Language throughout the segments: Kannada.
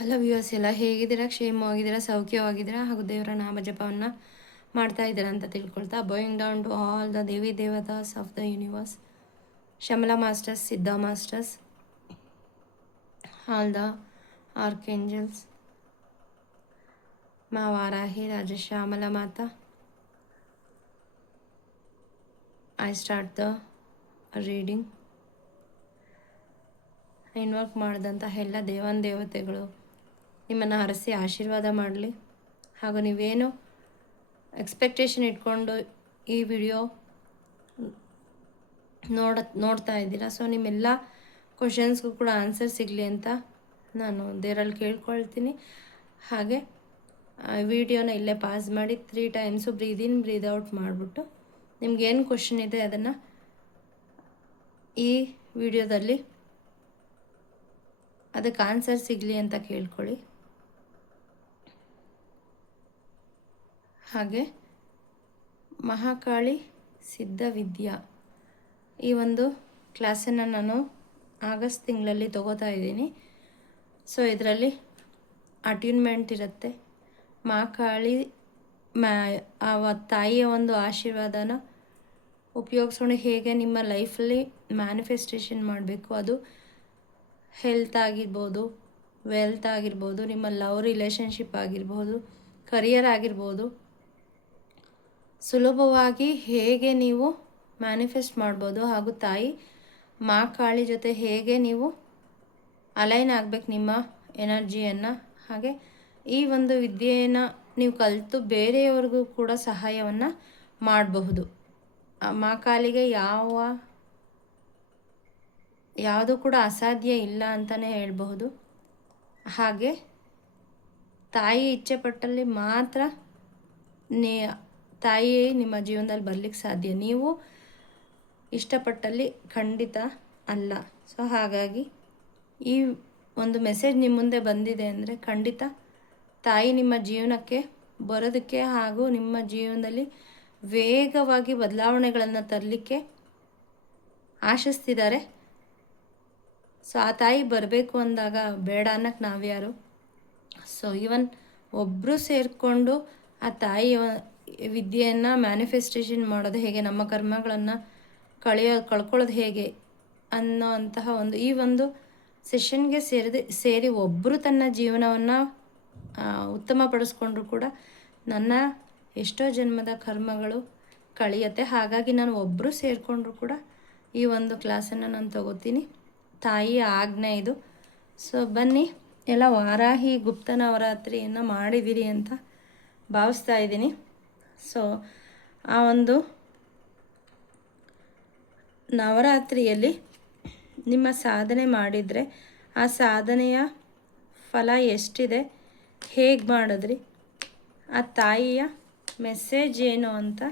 ಹಲೋ ವ್ಯೂವರ್ಸ್, ಎಲ್ಲ ಹೇಗಿದ್ದೀರಾ? ಕ್ಷೇಮವಾಗಿದ್ದೀರಾ? ಸೌಖ್ಯವಾಗಿದ್ದೀರಾ? ಹಾಗೂ ದೇವರ ನಾಮ ಜಪವನ್ನು ಮಾಡ್ತಾ ಇದ್ದೀರಾ ಅಂತ ತಿಳ್ಕೊಳ್ತಾ, bowing down to all the devi devatas of the universe, Shamala masters, Siddha masters, all the archangels, Maa Varahi, Rajashyamala Mata. I start the reading. Invoke ಮಾಡಿದಂಥ ಎಲ್ಲ ದೇವತೆಗಳು ನಿಮ್ಮನ್ನು ಹರಸಿ ಆಶೀರ್ವಾದ ಮಾಡಲಿ. ಹಾಗೂ ನೀವೇನು ಎಕ್ಸ್ಪೆಕ್ಟೇಷನ್ ಇಟ್ಕೊಂಡು ಈ ವಿಡಿಯೋ ನೋಡ್ತಾ ಇದ್ದೀರಾ, ಸೊ ನಿಮ್ಮೆಲ್ಲ ಕ್ವಶನ್ಸ್ಗೂ ಕೂಡ ಆನ್ಸರ್ ಸಿಗಲಿ ಅಂತ ನಾನು ದೇವರಲ್ಲಿ ಕೇಳ್ಕೊಳ್ತೀನಿ. ಹಾಗೆ ವಿಡಿಯೋನ ಇಲ್ಲೇ ಪಾಸ್ ಮಾಡಿ 3 ಟೈಮ್ಸು ಬ್ರೀದ್ ಇನ್ ಬ್ರೀದ್ ಔಟ್ ಮಾಡಿಬಿಟ್ಟು ನಿಮ್ಗೇನು ಕ್ವಶನ್ ಇದೆ ಅದನ್ನು ಈ ವಿಡಿಯೋದಲ್ಲಿ ಅದಕ್ಕೆ ಆನ್ಸರ್ ಸಿಗಲಿ ಅಂತ ಕೇಳ್ಕೊಳ್ಳಿ. ಹಾಗೆ ಮಹಾಕಾಳಿ ಸಿದ್ಧವಿದ್ಯಾ ಈ ಒಂದು ಕ್ಲಾಸನ್ನು ನಾನು ಆಗಸ್ಟ್ ತಿಂಗಳಲ್ಲಿ ತಗೋತಾ ಇದ್ದೀನಿ. ಸೊ ಇದರಲ್ಲಿ ಅಟ್ಯೂನ್ಮೆಂಟ್ ಇರುತ್ತೆ. ಮಹಾಕಾಳಿ ತಾಯಿಯ ಒಂದು ಆಶೀರ್ವಾದನ ಉಪಯೋಗಿಸೋಣ, ಹೇಗೆ ನಿಮ್ಮ ಲೈಫಲ್ಲಿ ಮ್ಯಾನಿಫೆಸ್ಟೇಷನ್ ಮಾಡಬೇಕು, ಅದು ಹೆಲ್ತ್ ಆಗಿರ್ಬೋದು, ವೆಲ್ತ್ ಆಗಿರ್ಬೋದು, ನಿಮ್ಮ ಲವ್ ರಿಲೇಷನ್ಶಿಪ್ ಆಗಿರ್ಬೋದು, ಕರಿಯರ್ ಆಗಿರ್ಬೋದು, ಸುಲಭವಾಗಿ ಹೇಗೆ ನೀವು ಮ್ಯಾನಿಫೆಸ್ಟ್ ಮಾಡ್ಬೋದು, ಹಾಗೂ ತಾಯಿ ಮಾ ಕಾಳಿ ಜೊತೆ ಹೇಗೆ ನೀವು ಅಲೈನ್ ಆಗಬೇಕು ನಿಮ್ಮ ಎನರ್ಜಿಯನ್ನು. ಹಾಗೆ ಈ ಒಂದು ವಿದ್ಯೆಯನ್ನು ನೀವು ಕಲಿತು ಬೇರೆಯವ್ರಿಗೂ ಕೂಡ ಸಹಾಯವನ್ನು ಮಾಡಬಹುದು. ಮಾ ಕಾಳಿಗೆ ಯಾವುದೂ ಕೂಡ ಅಸಾಧ್ಯ ಇಲ್ಲ ಅಂತಲೇ ಹೇಳಬಹುದು. ಹಾಗೆ ತಾಯಿ ಇಚ್ಛೆ ಪಟ್ಟಲ್ಲಿ ಮಾತ್ರ ತಾಯಿ ನಿಮ್ಮ ಜೀವನದಲ್ಲಿ ಬರಲಿಕ್ಕೆ ಸಾಧ್ಯ, ನೀವು ಇಷ್ಟಪಟ್ಟಲ್ಲಿ ಖಂಡಿತ ಅಲ್ಲ. ಸೊ ಹಾಗಾಗಿ ಈ ಒಂದು ಮೆಸೇಜ್ ನಿಮ್ಮ ಮುಂದೆ ಬಂದಿದೆ ಅಂದರೆ ಖಂಡಿತ ತಾಯಿ ನಿಮ್ಮ ಜೀವನಕ್ಕೆ ಬರೋದಕ್ಕೆ ಹಾಗೂ ನಿಮ್ಮ ಜೀವನದಲ್ಲಿ ವೇಗವಾಗಿ ಬದಲಾವಣೆಗಳನ್ನು ತರಲಿಕ್ಕೆ ಆಶಿಸ್ತಿದ್ದಾರೆ. ಸೊ ಆ ತಾಯಿ ಬರಬೇಕು ಅಂದಾಗ ಬೇಡ ಅನ್ನಕ್ಕೆ ನಾವ್ಯಾರು? ಸೊ ಈವನ್ ಒಬ್ಬರು ಸೇರಿಕೊಂಡು ಆ ತಾಯಿಯ ವಿದ್ಯೆಯನ್ನು ಮ್ಯಾನಿಫೆಸ್ಟೇಷನ್ ಮಾಡೋದು ಹೇಗೆ, ನಮ್ಮ ಕರ್ಮಗಳನ್ನು ಕಳ್ಕೊಳ್ಳೋದು ಹೇಗೆ ಅನ್ನೋ ಅಂತಹ ಈ ಒಂದು ಸೆಷನ್ಗೆ ಸೇರಿ ಒಬ್ಬರು ತನ್ನ ಜೀವನವನ್ನು ಉತ್ತಮಪಡಿಸ್ಕೊಂಡ್ರು ಕೂಡ ನನ್ನ ಎಷ್ಟೋ ಜನ್ಮದ ಕರ್ಮಗಳು ಕಳೆಯುತ್ತೆ. ಹಾಗಾಗಿ ನಾನು ಒಬ್ಬರು ಸೇರಿಕೊಂಡ್ರು ಕೂಡ ಈ ಒಂದು ಕ್ಲಾಸನ್ನು ನಾನು ತಗೋತೀನಿ. ತಾಯಿಯ ಆಜ್ಞೆ ಇದು. ಸೊ ಬನ್ನಿ, ಎಲ್ಲ ವಾರಾಹಿ ಗುಪ್ತ ನವರಾತ್ರಿಯನ್ನು ಮಾಡಿದ್ದೀರಿ ಅಂತ ಭಾವಿಸ್ತಾ ಇದ್ದೀನಿ. ಸೊ ಆ ಒಂದು ನವರಾತ್ರಿಯಲ್ಲಿ ನಿಮ್ಮ ಸಾಧನೆ ಮಾಡಿದರೆ ಆ ಸಾಧನೆಯ ಫಲ ಎಷ್ಟಿದೆ, ಹೇಗೆ ಮಾಡಿದ್ರಿ, ಆ ತಾಯಿಯ ಮೆಸೇಜ್ ಏನು ಅಂತ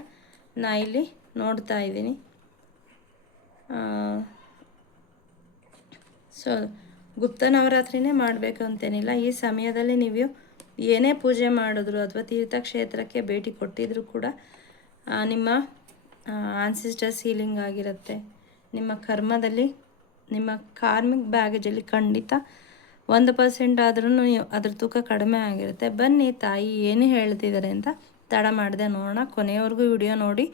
ನಾ ಇಲ್ಲಿ ನೋಡ್ತಾ ಇದ್ದೀನಿ. ಸೊ ಗುಪ್ತ ನವರಾತ್ರಿನೇ ಮಾಡಬೇಕು ಅಂತೇನಿಲ್ಲ. ಈ ಸಮಯದಲ್ಲಿ ನೀವು ಏನೇ ಪೂಜೆ ಮಾಡಿದ್ರು ಅಥವಾ ತೀರ್ಥಕ್ಷೇತ್ರಕ್ಕೆ ಭೇಟಿ ಕೊಟ್ಟಿದ್ರೂ ಕೂಡ ನಿಮ್ಮ ಆನ್ಸಿಸ್ಟರ್ಸ್ ಹೀಲಿಂಗ್ ಆಗಿರುತ್ತೆ. ನಿಮ್ಮ ಕರ್ಮದಲ್ಲಿ, ನಿಮ್ಮ ಕಾರ್ಮಿಕ್ ಬ್ಯಾಗೇಜಲ್ಲಿ ಖಂಡಿತ 1% ಆದ್ರೂ ಅದ್ರ ತೂಕ ಕಡಿಮೆ ಆಗಿರುತ್ತೆ. ಬನ್ನಿ ತಾಯಿ ಏನು ಹೇಳ್ತಿದ್ದಾರೆ ಅಂತ ತಡ ಮಾಡದೆ ನೋಡೋಣ. ಕೊನೆಯವರೆಗೂ ವಿಡಿಯೋ ನೋಡಿ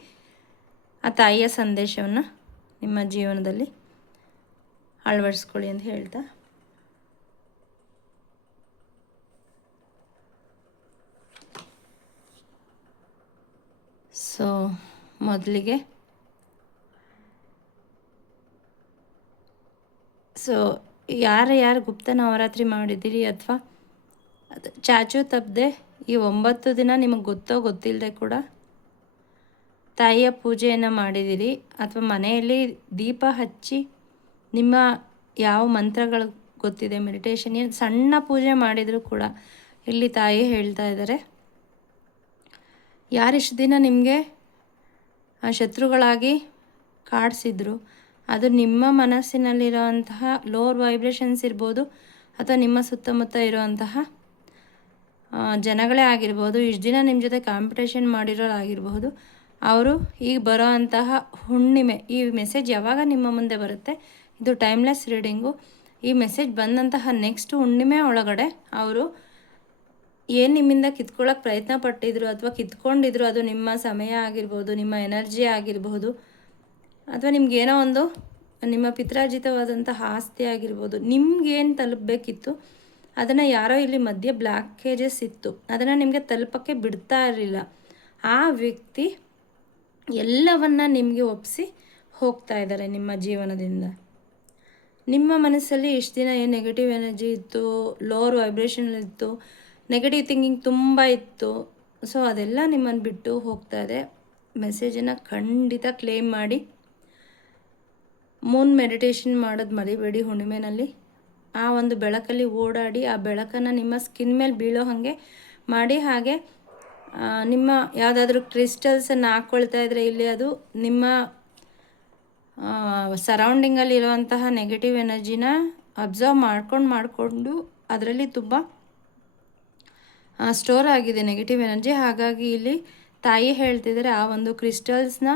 ಆ ತಾಯಿಯ ಸಂದೇಶವನ್ನು ನಿಮ್ಮ ಜೀವನದಲ್ಲಿ ಅಳವಡಿಸ್ಕೊಳ್ಳಿ ಅಂತ ಹೇಳ್ತಾ, ಸೊ ಮೊದಲಿಗೆ ಯಾರು ಗುಪ್ತ ನವರಾತ್ರಿ ಮಾಡಿದ್ದೀರಿ ಅಥವಾ ಚಾಚು ತಪ್ಪದೆ ಈ 9 ದಿನ ನಿಮಗೆ ಗೊತ್ತಿಲ್ಲದೆ ಕೂಡ ತಾಯಿಯ ಪೂಜೆಯನ್ನು ಮಾಡಿದ್ದೀರಿ, ಅಥವಾ ಮನೆಯಲ್ಲಿ ದೀಪ ಹಚ್ಚಿ ನಿಮ್ಮ ಯಾವ ಮಂತ್ರಗಳು ಗೊತ್ತಿದೆ, ಮೆಡಿಟೇಷನ್ ಏನು ಸಣ್ಣ ಪೂಜೆ ಮಾಡಿದರೂ ಕೂಡ ಇಲ್ಲಿ ತಾಯಿ ಹೇಳ್ತಾ ಇದ್ದಾರೆ, ಯಾರಿಷ್ಟು ದಿನ ನಿಮಗೆ ಶತ್ರುಗಳಾಗಿ ಕಾಡಿಸಿದ್ರು ಅದು ನಿಮ್ಮ ಮನಸ್ಸಿನಲ್ಲಿರೋಂತಹ ಲೋವರ್ ವೈಬ್ರೇಷನ್ಸ್ ಇರ್ಬೋದು, ಅಥವಾ ನಿಮ್ಮ ಸುತ್ತಮುತ್ತ ಇರುವಂತಹ ಜನಗಳೇ ಆಗಿರ್ಬೋದು, ಇಷ್ಟು ದಿನ ನಿಮ್ಮ ಜೊತೆ ಕಾಂಪಿಟೇಷನ್ ಮಾಡಿರೋರಾಗಿರ್ಬೋದು, ಅವರು ಈಗ ಬರೋ ಅಂತಹ ಹುಣ್ಣಿಮೆ ಈ ಮೆಸೇಜ್ ಯಾವಾಗ ನಿಮ್ಮ ಮುಂದೆ ಬರುತ್ತೆ, ಇದು ಟೈಮ್ಲೆಸ್ ರೀಡಿಂಗು. ಈ ಮೆಸೇಜ್ ಬಂದಂತಹ ನೆಕ್ಸ್ಟ್ ಹುಣ್ಣಿಮೆ ಒಳಗಡೆ ಅವರು ಏನು ನಿಮ್ಮಿಂದ ಕಿತ್ಕೊಳ್ಳೋಕೆ ಪ್ರಯತ್ನ ಪಟ್ಟಿದ್ರು ಅಥವಾ ಕಿತ್ಕೊಂಡಿದ್ರು, ಅದು ನಿಮ್ಮ ಸಮಯ ಆಗಿರ್ಬೋದು, ನಿಮ್ಮ ಎನರ್ಜಿ ಆಗಿರ್ಬೋದು, ಅಥವಾ ನಿಮ್ಗೇನೋ ಒಂದು ನಿಮ್ಮ ಪಿತ್ರಾರ್ಜಿತವಾದಂತಹ ಆಸ್ತಿ ಆಗಿರ್ಬೋದು, ನಿಮ್ಗೇನು ತಲುಪಬೇಕಿತ್ತು ಅದನ್ನು ಯಾರೋ ಇಲ್ಲಿ ಮಧ್ಯೆ ಬ್ಲಾಕೇಜಸ್ ಇತ್ತು, ಅದನ್ನು ನಿಮಗೆ ತಲುಪೋಕ್ಕೆ ಬಿಡ್ತಾ ಇರಲಿಲ್ಲ. ಆ ವ್ಯಕ್ತಿ ಎಲ್ಲವನ್ನ ನಿಮಗೆ ಒಪ್ಪಿಸಿ ಹೋಗ್ತಾ ಇದ್ದಾರೆ ನಿಮ್ಮ ಜೀವನದಿಂದ. ನಿಮ್ಮ ಮನಸ್ಸಲ್ಲಿ ಇಷ್ಟು ದಿನ ಏನು ನೆಗೆಟಿವ್ ಎನರ್ಜಿ ಇತ್ತು, ಲೋವರ್ ವೈಬ್ರೇಷನ್ ಇತ್ತು, ನೆಗೆಟಿವ್ ಥಿಂಕಿಂಗ್ ತುಂಬ ಇತ್ತು, ಸೊ ಅದೆಲ್ಲ ನಿಮ್ಮನ್ನು ಬಿಟ್ಟು ಹೋಗ್ತಾ ಇದೆ. ಮೆಸೇಜನ್ನು ಖಂಡಿತ ಕ್ಲೇಮ್ ಮಾಡಿ. ಮೂನ್ ಮೆಡಿಟೇಷನ್ ಮಾಡೋದು ಮರಿಬೇಡಿ ಹುಣ್ಣಿಮೆನಲ್ಲಿ. ಆ ಒಂದು ಬೆಳಕಲ್ಲಿ ಓಡಾಡಿ ಆ ಬೆಳಕನ್ನು ನಿಮ್ಮ ಸ್ಕಿನ್ ಮೇಲೆ ಬೀಳೋ ಹಾಗೆ ಮಾಡಿ. ಹಾಗೆ ನಿಮ್ಮ ಯಾವುದಾದ್ರೂ ಕ್ರಿಸ್ಟಲ್ಸನ್ನು ಹಾಕ್ಕೊಳ್ತಾ ಇದ್ದರೆ ಇಲ್ಲಿ ಅದು ನಿಮ್ಮ ಸರೌಂಡಿಂಗಲ್ಲಿ ಇರುವಂತಹ ನೆಗೆಟಿವ್ ಎನರ್ಜಿನ ಅಬ್ಸರ್ವ್ ಮಾಡಿಕೊಂಡು ಅದರಲ್ಲಿ ತುಂಬ ಸ್ಟೋರ್ ಆಗಿದೆ ನೆಗೆಟಿವ್ ಎನರ್ಜಿ. ಹಾಗಾಗಿ ಇಲ್ಲಿ ತಾಯಿ ಹೇಳ್ತಿದ್ದಾರೆ ಆ ಒಂದು ಕ್ರಿಸ್ಟಲ್ಸ್ನ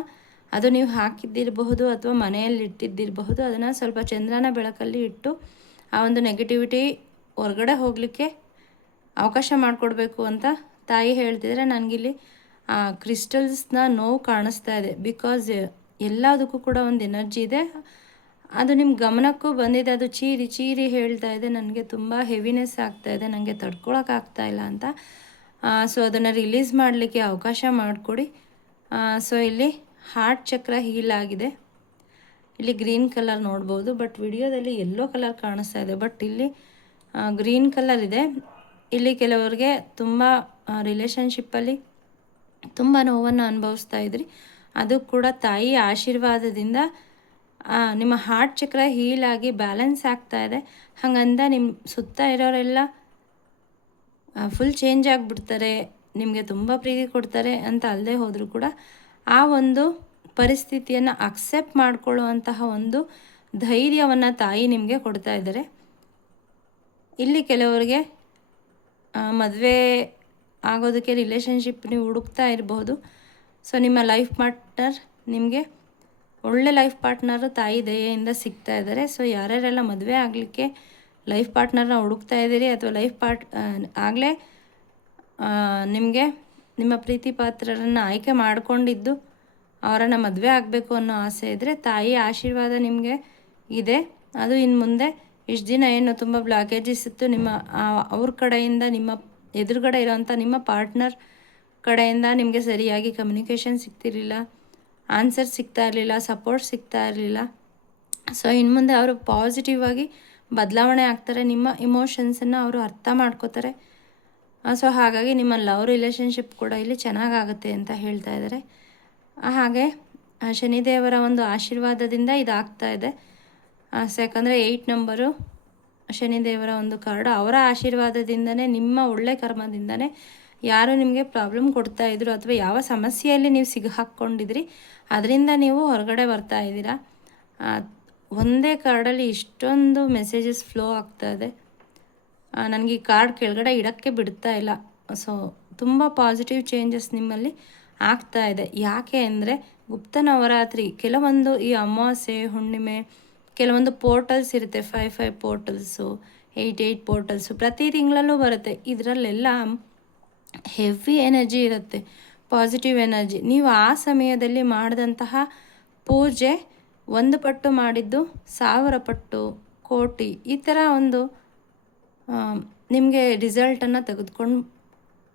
ಅದು ನೀವು ಹಾಕಿದ್ದಿರಬಹುದು ಅಥವಾ ಮನೆಯಲ್ಲಿ ಇಟ್ಟಿದ್ದಿರಬಹುದು, ಅದನ್ನು ಸ್ವಲ್ಪ ಚಂದ್ರನ ಬೆಳಕಲ್ಲಿ ಇಟ್ಟು ಆ ಒಂದು ನೆಗೆಟಿವಿಟಿ ಹೊರಗಡೆ ಹೋಗಲಿಕ್ಕೆ ಅವಕಾಶ ಮಾಡಿಕೊಡ್ಬೇಕು ಅಂತ ತಾಯಿ ಹೇಳ್ತಿದ್ರೆ. ನನಗಿಲ್ಲಿ ಆ ಕ್ರಿಸ್ಟಲ್ಸ್ನ ನೋವು ಕಾಣಿಸ್ತಾ ಇದೆ. ಬಿಕಾಸ್ ಎಲ್ಲದಕ್ಕೂ ಕೂಡ ಒಂದು ಎನರ್ಜಿ ಇದೆ, ಅದು ನಿಮ್ಮ ಗಮನಕ್ಕೂ ಬಂದಿದೆ, ಅದು ಚೀರಿ ಚೀರಿ ಹೇಳ್ತಾ ಇದೆ, ನನಗೆ ತುಂಬ ಹೆವಿನೆಸ್ ಆಗ್ತಾ ಇದೆ, ನನಗೆ ತಡ್ಕೊಳಕ್ಕಾಗ್ತಾ ಇಲ್ಲ ಅಂತ. ಸೊ ಅದನ್ನು ರಿಲೀಸ್ ಮಾಡಲಿಕ್ಕೆ ಅವಕಾಶ ಮಾಡಿಕೊಡಿ. ಸೊ ಇಲ್ಲಿ ಹಾರ್ಟ್ ಚಕ್ರ ಹೀಲ್ ಆಗಿದೆ. ಇಲ್ಲಿ ಗ್ರೀನ್ ಕಲರ್ ನೋಡ್ಬೋದು, ಬಟ್ ವಿಡಿಯೋದಲ್ಲಿ ಯೆಲ್ಲೋ ಕಲರ್ ಕಾಣಿಸ್ತಾ ಇದೆ, ಬಟ್ ಇಲ್ಲಿ ಗ್ರೀನ್ ಕಲರ್ ಇದೆ. ಇಲ್ಲಿ ಕೆಲವರಿಗೆ ತುಂಬ ರಿಲೇಷನ್ಶಿಪ್ಪಲ್ಲಿ ತುಂಬ ನೋವನ್ನು ಅನುಭವಿಸ್ತಾ ಇದ್ರಿ, ಅದು ಕೂಡ ತಾಯಿ ಆಶೀರ್ವಾದದಿಂದ ನಿಮ್ಮ ಹಾರ್ಟ್ ಚಕ್ರ ಹೀಲ್ ಆಗಿ ಬ್ಯಾಲೆನ್ಸ್ ಆಗ್ತಾ ಇದೆ. ಹಾಗಂದ ನಿಮ್ಮ ಸುತ್ತ ಇರೋರೆಲ್ಲ ಫುಲ್ ಚೇಂಜ್ ಆಗಿಬಿಡ್ತಾರೆ, ನಿಮಗೆ ತುಂಬ ಪ್ರೀತಿ ಕೊಡ್ತಾರೆ ಅಂತ ಅಲ್ಲದೆ ಹೋದರೂ ಕೂಡ ಆ ಒಂದು ಪರಿಸ್ಥಿತಿಯನ್ನು ಅಕ್ಸೆಪ್ಟ್ ಮಾಡಿಕೊಳ್ಳುವಂತಹ ಒಂದು ಧೈರ್ಯವನ್ನು ತಾಯಿ ನಿಮಗೆ ಕೊಡ್ತಾ ಇದ್ದಾರೆ. ಇಲ್ಲಿ ಕೆಲವರಿಗೆ ಮದುವೆ ಆಗೋದಕ್ಕೆ ರಿಲೇಷನ್ಶಿಪ್ ನೀವು ಹುಡುಕ್ತಾ ಇರಬಹುದು. ಸೊ ನಿಮ್ಮ ಲೈಫ್ ಪಾರ್ಟ್ನರ್ ನಿಮಗೆ ಒಳ್ಳೆ ಲೈಫ್ ಪಾರ್ಟ್ನರು ತಾಯಿ ದಯೆಯಿಂದ ಸಿಗ್ತಾ ಇದ್ದಾರೆ. ಸೊ ಯಾರ್ಯಾರೆಲ್ಲ ಮದುವೆ ಆಗಲಿಕ್ಕೆ ಲೈಫ್ ಪಾರ್ಟ್ನರ್ನ ಹುಡುಕ್ತಾ ಇದ್ದೀರಿ ಅಥವಾ ಆಗಲೇ ನಿಮಗೆ ನಿಮ್ಮ ಪ್ರೀತಿ ಪಾತ್ರರನ್ನು ಆಯ್ಕೆ ಮಾಡಿಕೊಂಡಿದ್ದು ಅವರನ್ನು ಮದುವೆ ಆಗಬೇಕು ಅನ್ನೋ ಆಸೆ ಇದ್ದರೆ ತಾಯಿ ಆಶೀರ್ವಾದ ನಿಮಗೆ ಇದೆ. ಅದು ಇನ್ನು ಮುಂದೆ ಇಷ್ಟು ದಿನ ಏನು ತುಂಬ ಬ್ಲಾಕೇಜಸ್ ಇತ್ತು ನಿಮ್ಮ ಅವ್ರ ಕಡೆಯಿಂದ, ನಿಮ್ಮ ಎದುರುಗಡೆ ಇರೋವಂಥ ನಿಮ್ಮ ಪಾರ್ಟ್ನರ್ ಕಡೆಯಿಂದ ನಿಮಗೆ ಸರಿಯಾಗಿ ಕಮ್ಯುನಿಕೇಷನ್ ಸಿಗ್ತಿರಲಿಲ್ಲ, ಆನ್ಸರ್ ಸಿಗ್ತಾ ಇರಲಿಲ್ಲ, ಸಪೋರ್ಟ್ ಸಿಗ್ತಾ ಇರಲಿಲ್ಲ. ಸೊ ಇನ್ನು ಮುಂದೆ ಅವರು ಪಾಸಿಟಿವ್ ಆಗಿ ಬದಲಾವಣೆ ಆಗ್ತಾರೆ, ನಿಮ್ಮ ಇಮೋಷನ್ಸನ್ನು ಅವರು ಅರ್ಥ ಮಾಡ್ಕೋತಾರೆ. ಸೊ ಹಾಗಾಗಿ ನಿಮ್ಮ ಲವ್ ರಿಲೇಷನ್ಶಿಪ್ ಕೂಡ ಇಲ್ಲಿ ಚೆನ್ನಾಗಾಗುತ್ತೆ ಅಂತ ಹೇಳ್ತಾ ಇದ್ದಾರೆ. ಹಾಗೆ ಶನಿದೇವರ ಒಂದು ಆಶೀರ್ವಾದದಿಂದ ಇದಾಗ್ತಾ ಇದೆ. ಯಾಕಂದರೆ 8 ನಂಬರು ಶನಿದೇವರ ಒಂದು ಕಾರ್ಡು, ಅವರ ಆಶೀರ್ವಾದದಿಂದನೇ, ನಿಮ್ಮ ಒಳ್ಳೆ ಕರ್ಮದಿಂದನೇ ಯಾರು ನಿಮಗೆ ಪ್ರಾಬ್ಲಮ್ ಕೊಡ್ತಾಯಿದ್ರು ಅಥವಾ ಯಾವ ಸಮಸ್ಯೆಯಲ್ಲಿ ನೀವು ಸಿಗಹಾಕ್ಕೊಂಡಿದ್ರಿ ಅದರಿಂದ ನೀವು ಹೊರಗಡೆ ಬರ್ತಾ ಇದ್ದೀರಾ. ಒಂದೇ ಕಾರ್ಡಲ್ಲಿ ಇಷ್ಟೊಂದು ಮೆಸೇಜಸ್ ಫ್ಲೋ ಆಗ್ತಾ ಇದೆ. ನನಗೆ ಈ ಕಾರ್ಡ್ ಕೆಳಗಡೆ ಇಡೋಕ್ಕೆ ಬಿಡ್ತಾ ಇಲ್ಲ. ಸೊ ತುಂಬ ಪಾಸಿಟಿವ್ ಚೇಂಜಸ್ ನಿಮ್ಮಲ್ಲಿ ಆಗ್ತಾ ಇದೆ. ಯಾಕೆ ಅಂದರೆ ಗುಪ್ತ ನವರಾತ್ರಿ, ಕೆಲವೊಂದು ಈ ಅಮಾವಾಸ್ಯೆ ಹುಣ್ಣಿಮೆ ಕೆಲವೊಂದು ಪೋರ್ಟಲ್ಸ್ ಇರುತ್ತೆ, 5 ಪೋರ್ಟಲ್ಸು, 8 ಪೋರ್ಟಲ್ಸು ಪ್ರತಿ ತಿಂಗಳಲ್ಲೂ ಬರುತ್ತೆ. ಇದರಲ್ಲೆಲ್ಲ ಹೆವಿ ಎನರ್ಜಿ ಇರುತ್ತೆ, ಪಾಸಿಟಿವ್ ಎನರ್ಜಿ. ನೀವು ಆ ಸಮಯದಲ್ಲಿ ಮಾಡಿದಂತಹ ಪೂಜೆ 1 ಪಟ್ಟು ಮಾಡಿದ್ದು 1000 ಪಟ್ಟು, ಕೋಟಿ, ಈ ಥರ ಒಂದು ನಿಮಗೆ ರಿಸಲ್ಟನ್ನು ತೆಗೆದುಕೊಂಡು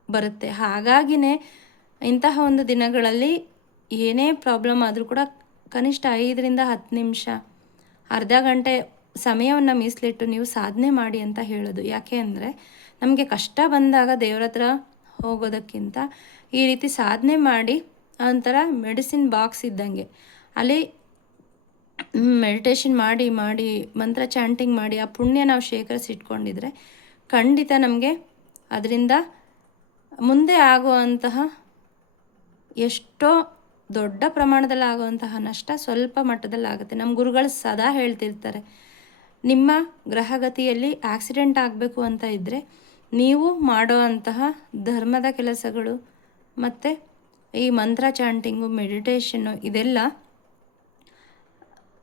ಬರುತ್ತೆ. ಹಾಗಾಗಿನೇ ಇಂತಹ ಒಂದು ದಿನಗಳಲ್ಲಿ ಏನೇ ಪ್ರಾಬ್ಲಮ್ ಆದರೂ ಕೂಡ ಕನಿಷ್ಠ 5ರಿಂದ 10 ನಿಮಿಷ, ಅರ್ಧ ಗಂಟೆ ಸಮಯವನ್ನು ಮೀಸಲಿಟ್ಟು ನೀವು ಸಾಧನೆ ಮಾಡಿ ಅಂತ ಹೇಳೋದು. ಯಾಕೆ ಅಂದರೆ ನಮಗೆ ಕಷ್ಟ ಬಂದಾಗ ದೇವ್ರ ಹತ್ರ ಹೋಗೋದಕ್ಕಿಂತ ಈ ರೀತಿ ಸಾಧನೆ ಮಾಡಿ ಒಂಥರ ಮೆಡಿಸಿನ್ ಬಾಕ್ಸ್ ಇದ್ದಂಗೆ ಅಲ್ಲಿ ಮೆಡಿಟೇಷನ್ ಮಾಡಿ ಮಾಡಿ ಮಂತ್ರ ಚಾಂಟಿಂಗ್ ಮಾಡಿ ಆ ಪುಣ್ಯ ನಾವು ಶೇಖರಿಸಿಟ್ಕೊಂಡಿದ್ರೆ ಖಂಡಿತ ನಮಗೆ ಅದರಿಂದ ಮುಂದೆ ಆಗುವಂತಹ ಎಷ್ಟೋ ದೊಡ್ಡ ಪ್ರಮಾಣದಲ್ಲಿ ಆಗುವಂತಹ ನಷ್ಟ ಸ್ವಲ್ಪ ಮಟ್ಟದಲ್ಲಿ ಆಗುತ್ತೆ. ನಮ್ಮ ಗುರುಗಳು ಸದಾ ಹೇಳ್ತಿರ್ತಾರೆ, ನಿಮ್ಮ ಗ್ರಹಗತಿಯಲ್ಲಿ ಆಕ್ಸಿಡೆಂಟ್ ಆಗಬೇಕು ಅಂತ ಇದ್ದರೆ ನೀವು ಮಾಡೋ ಅಂತಹ ಧರ್ಮದ ಕೆಲಸಗಳು ಮತ್ತು ಈ ಮಂತ್ರ ಚಾಂಟಿಂಗು, ಮೆಡಿಟೇಷನ್ನು ಇದೆಲ್ಲ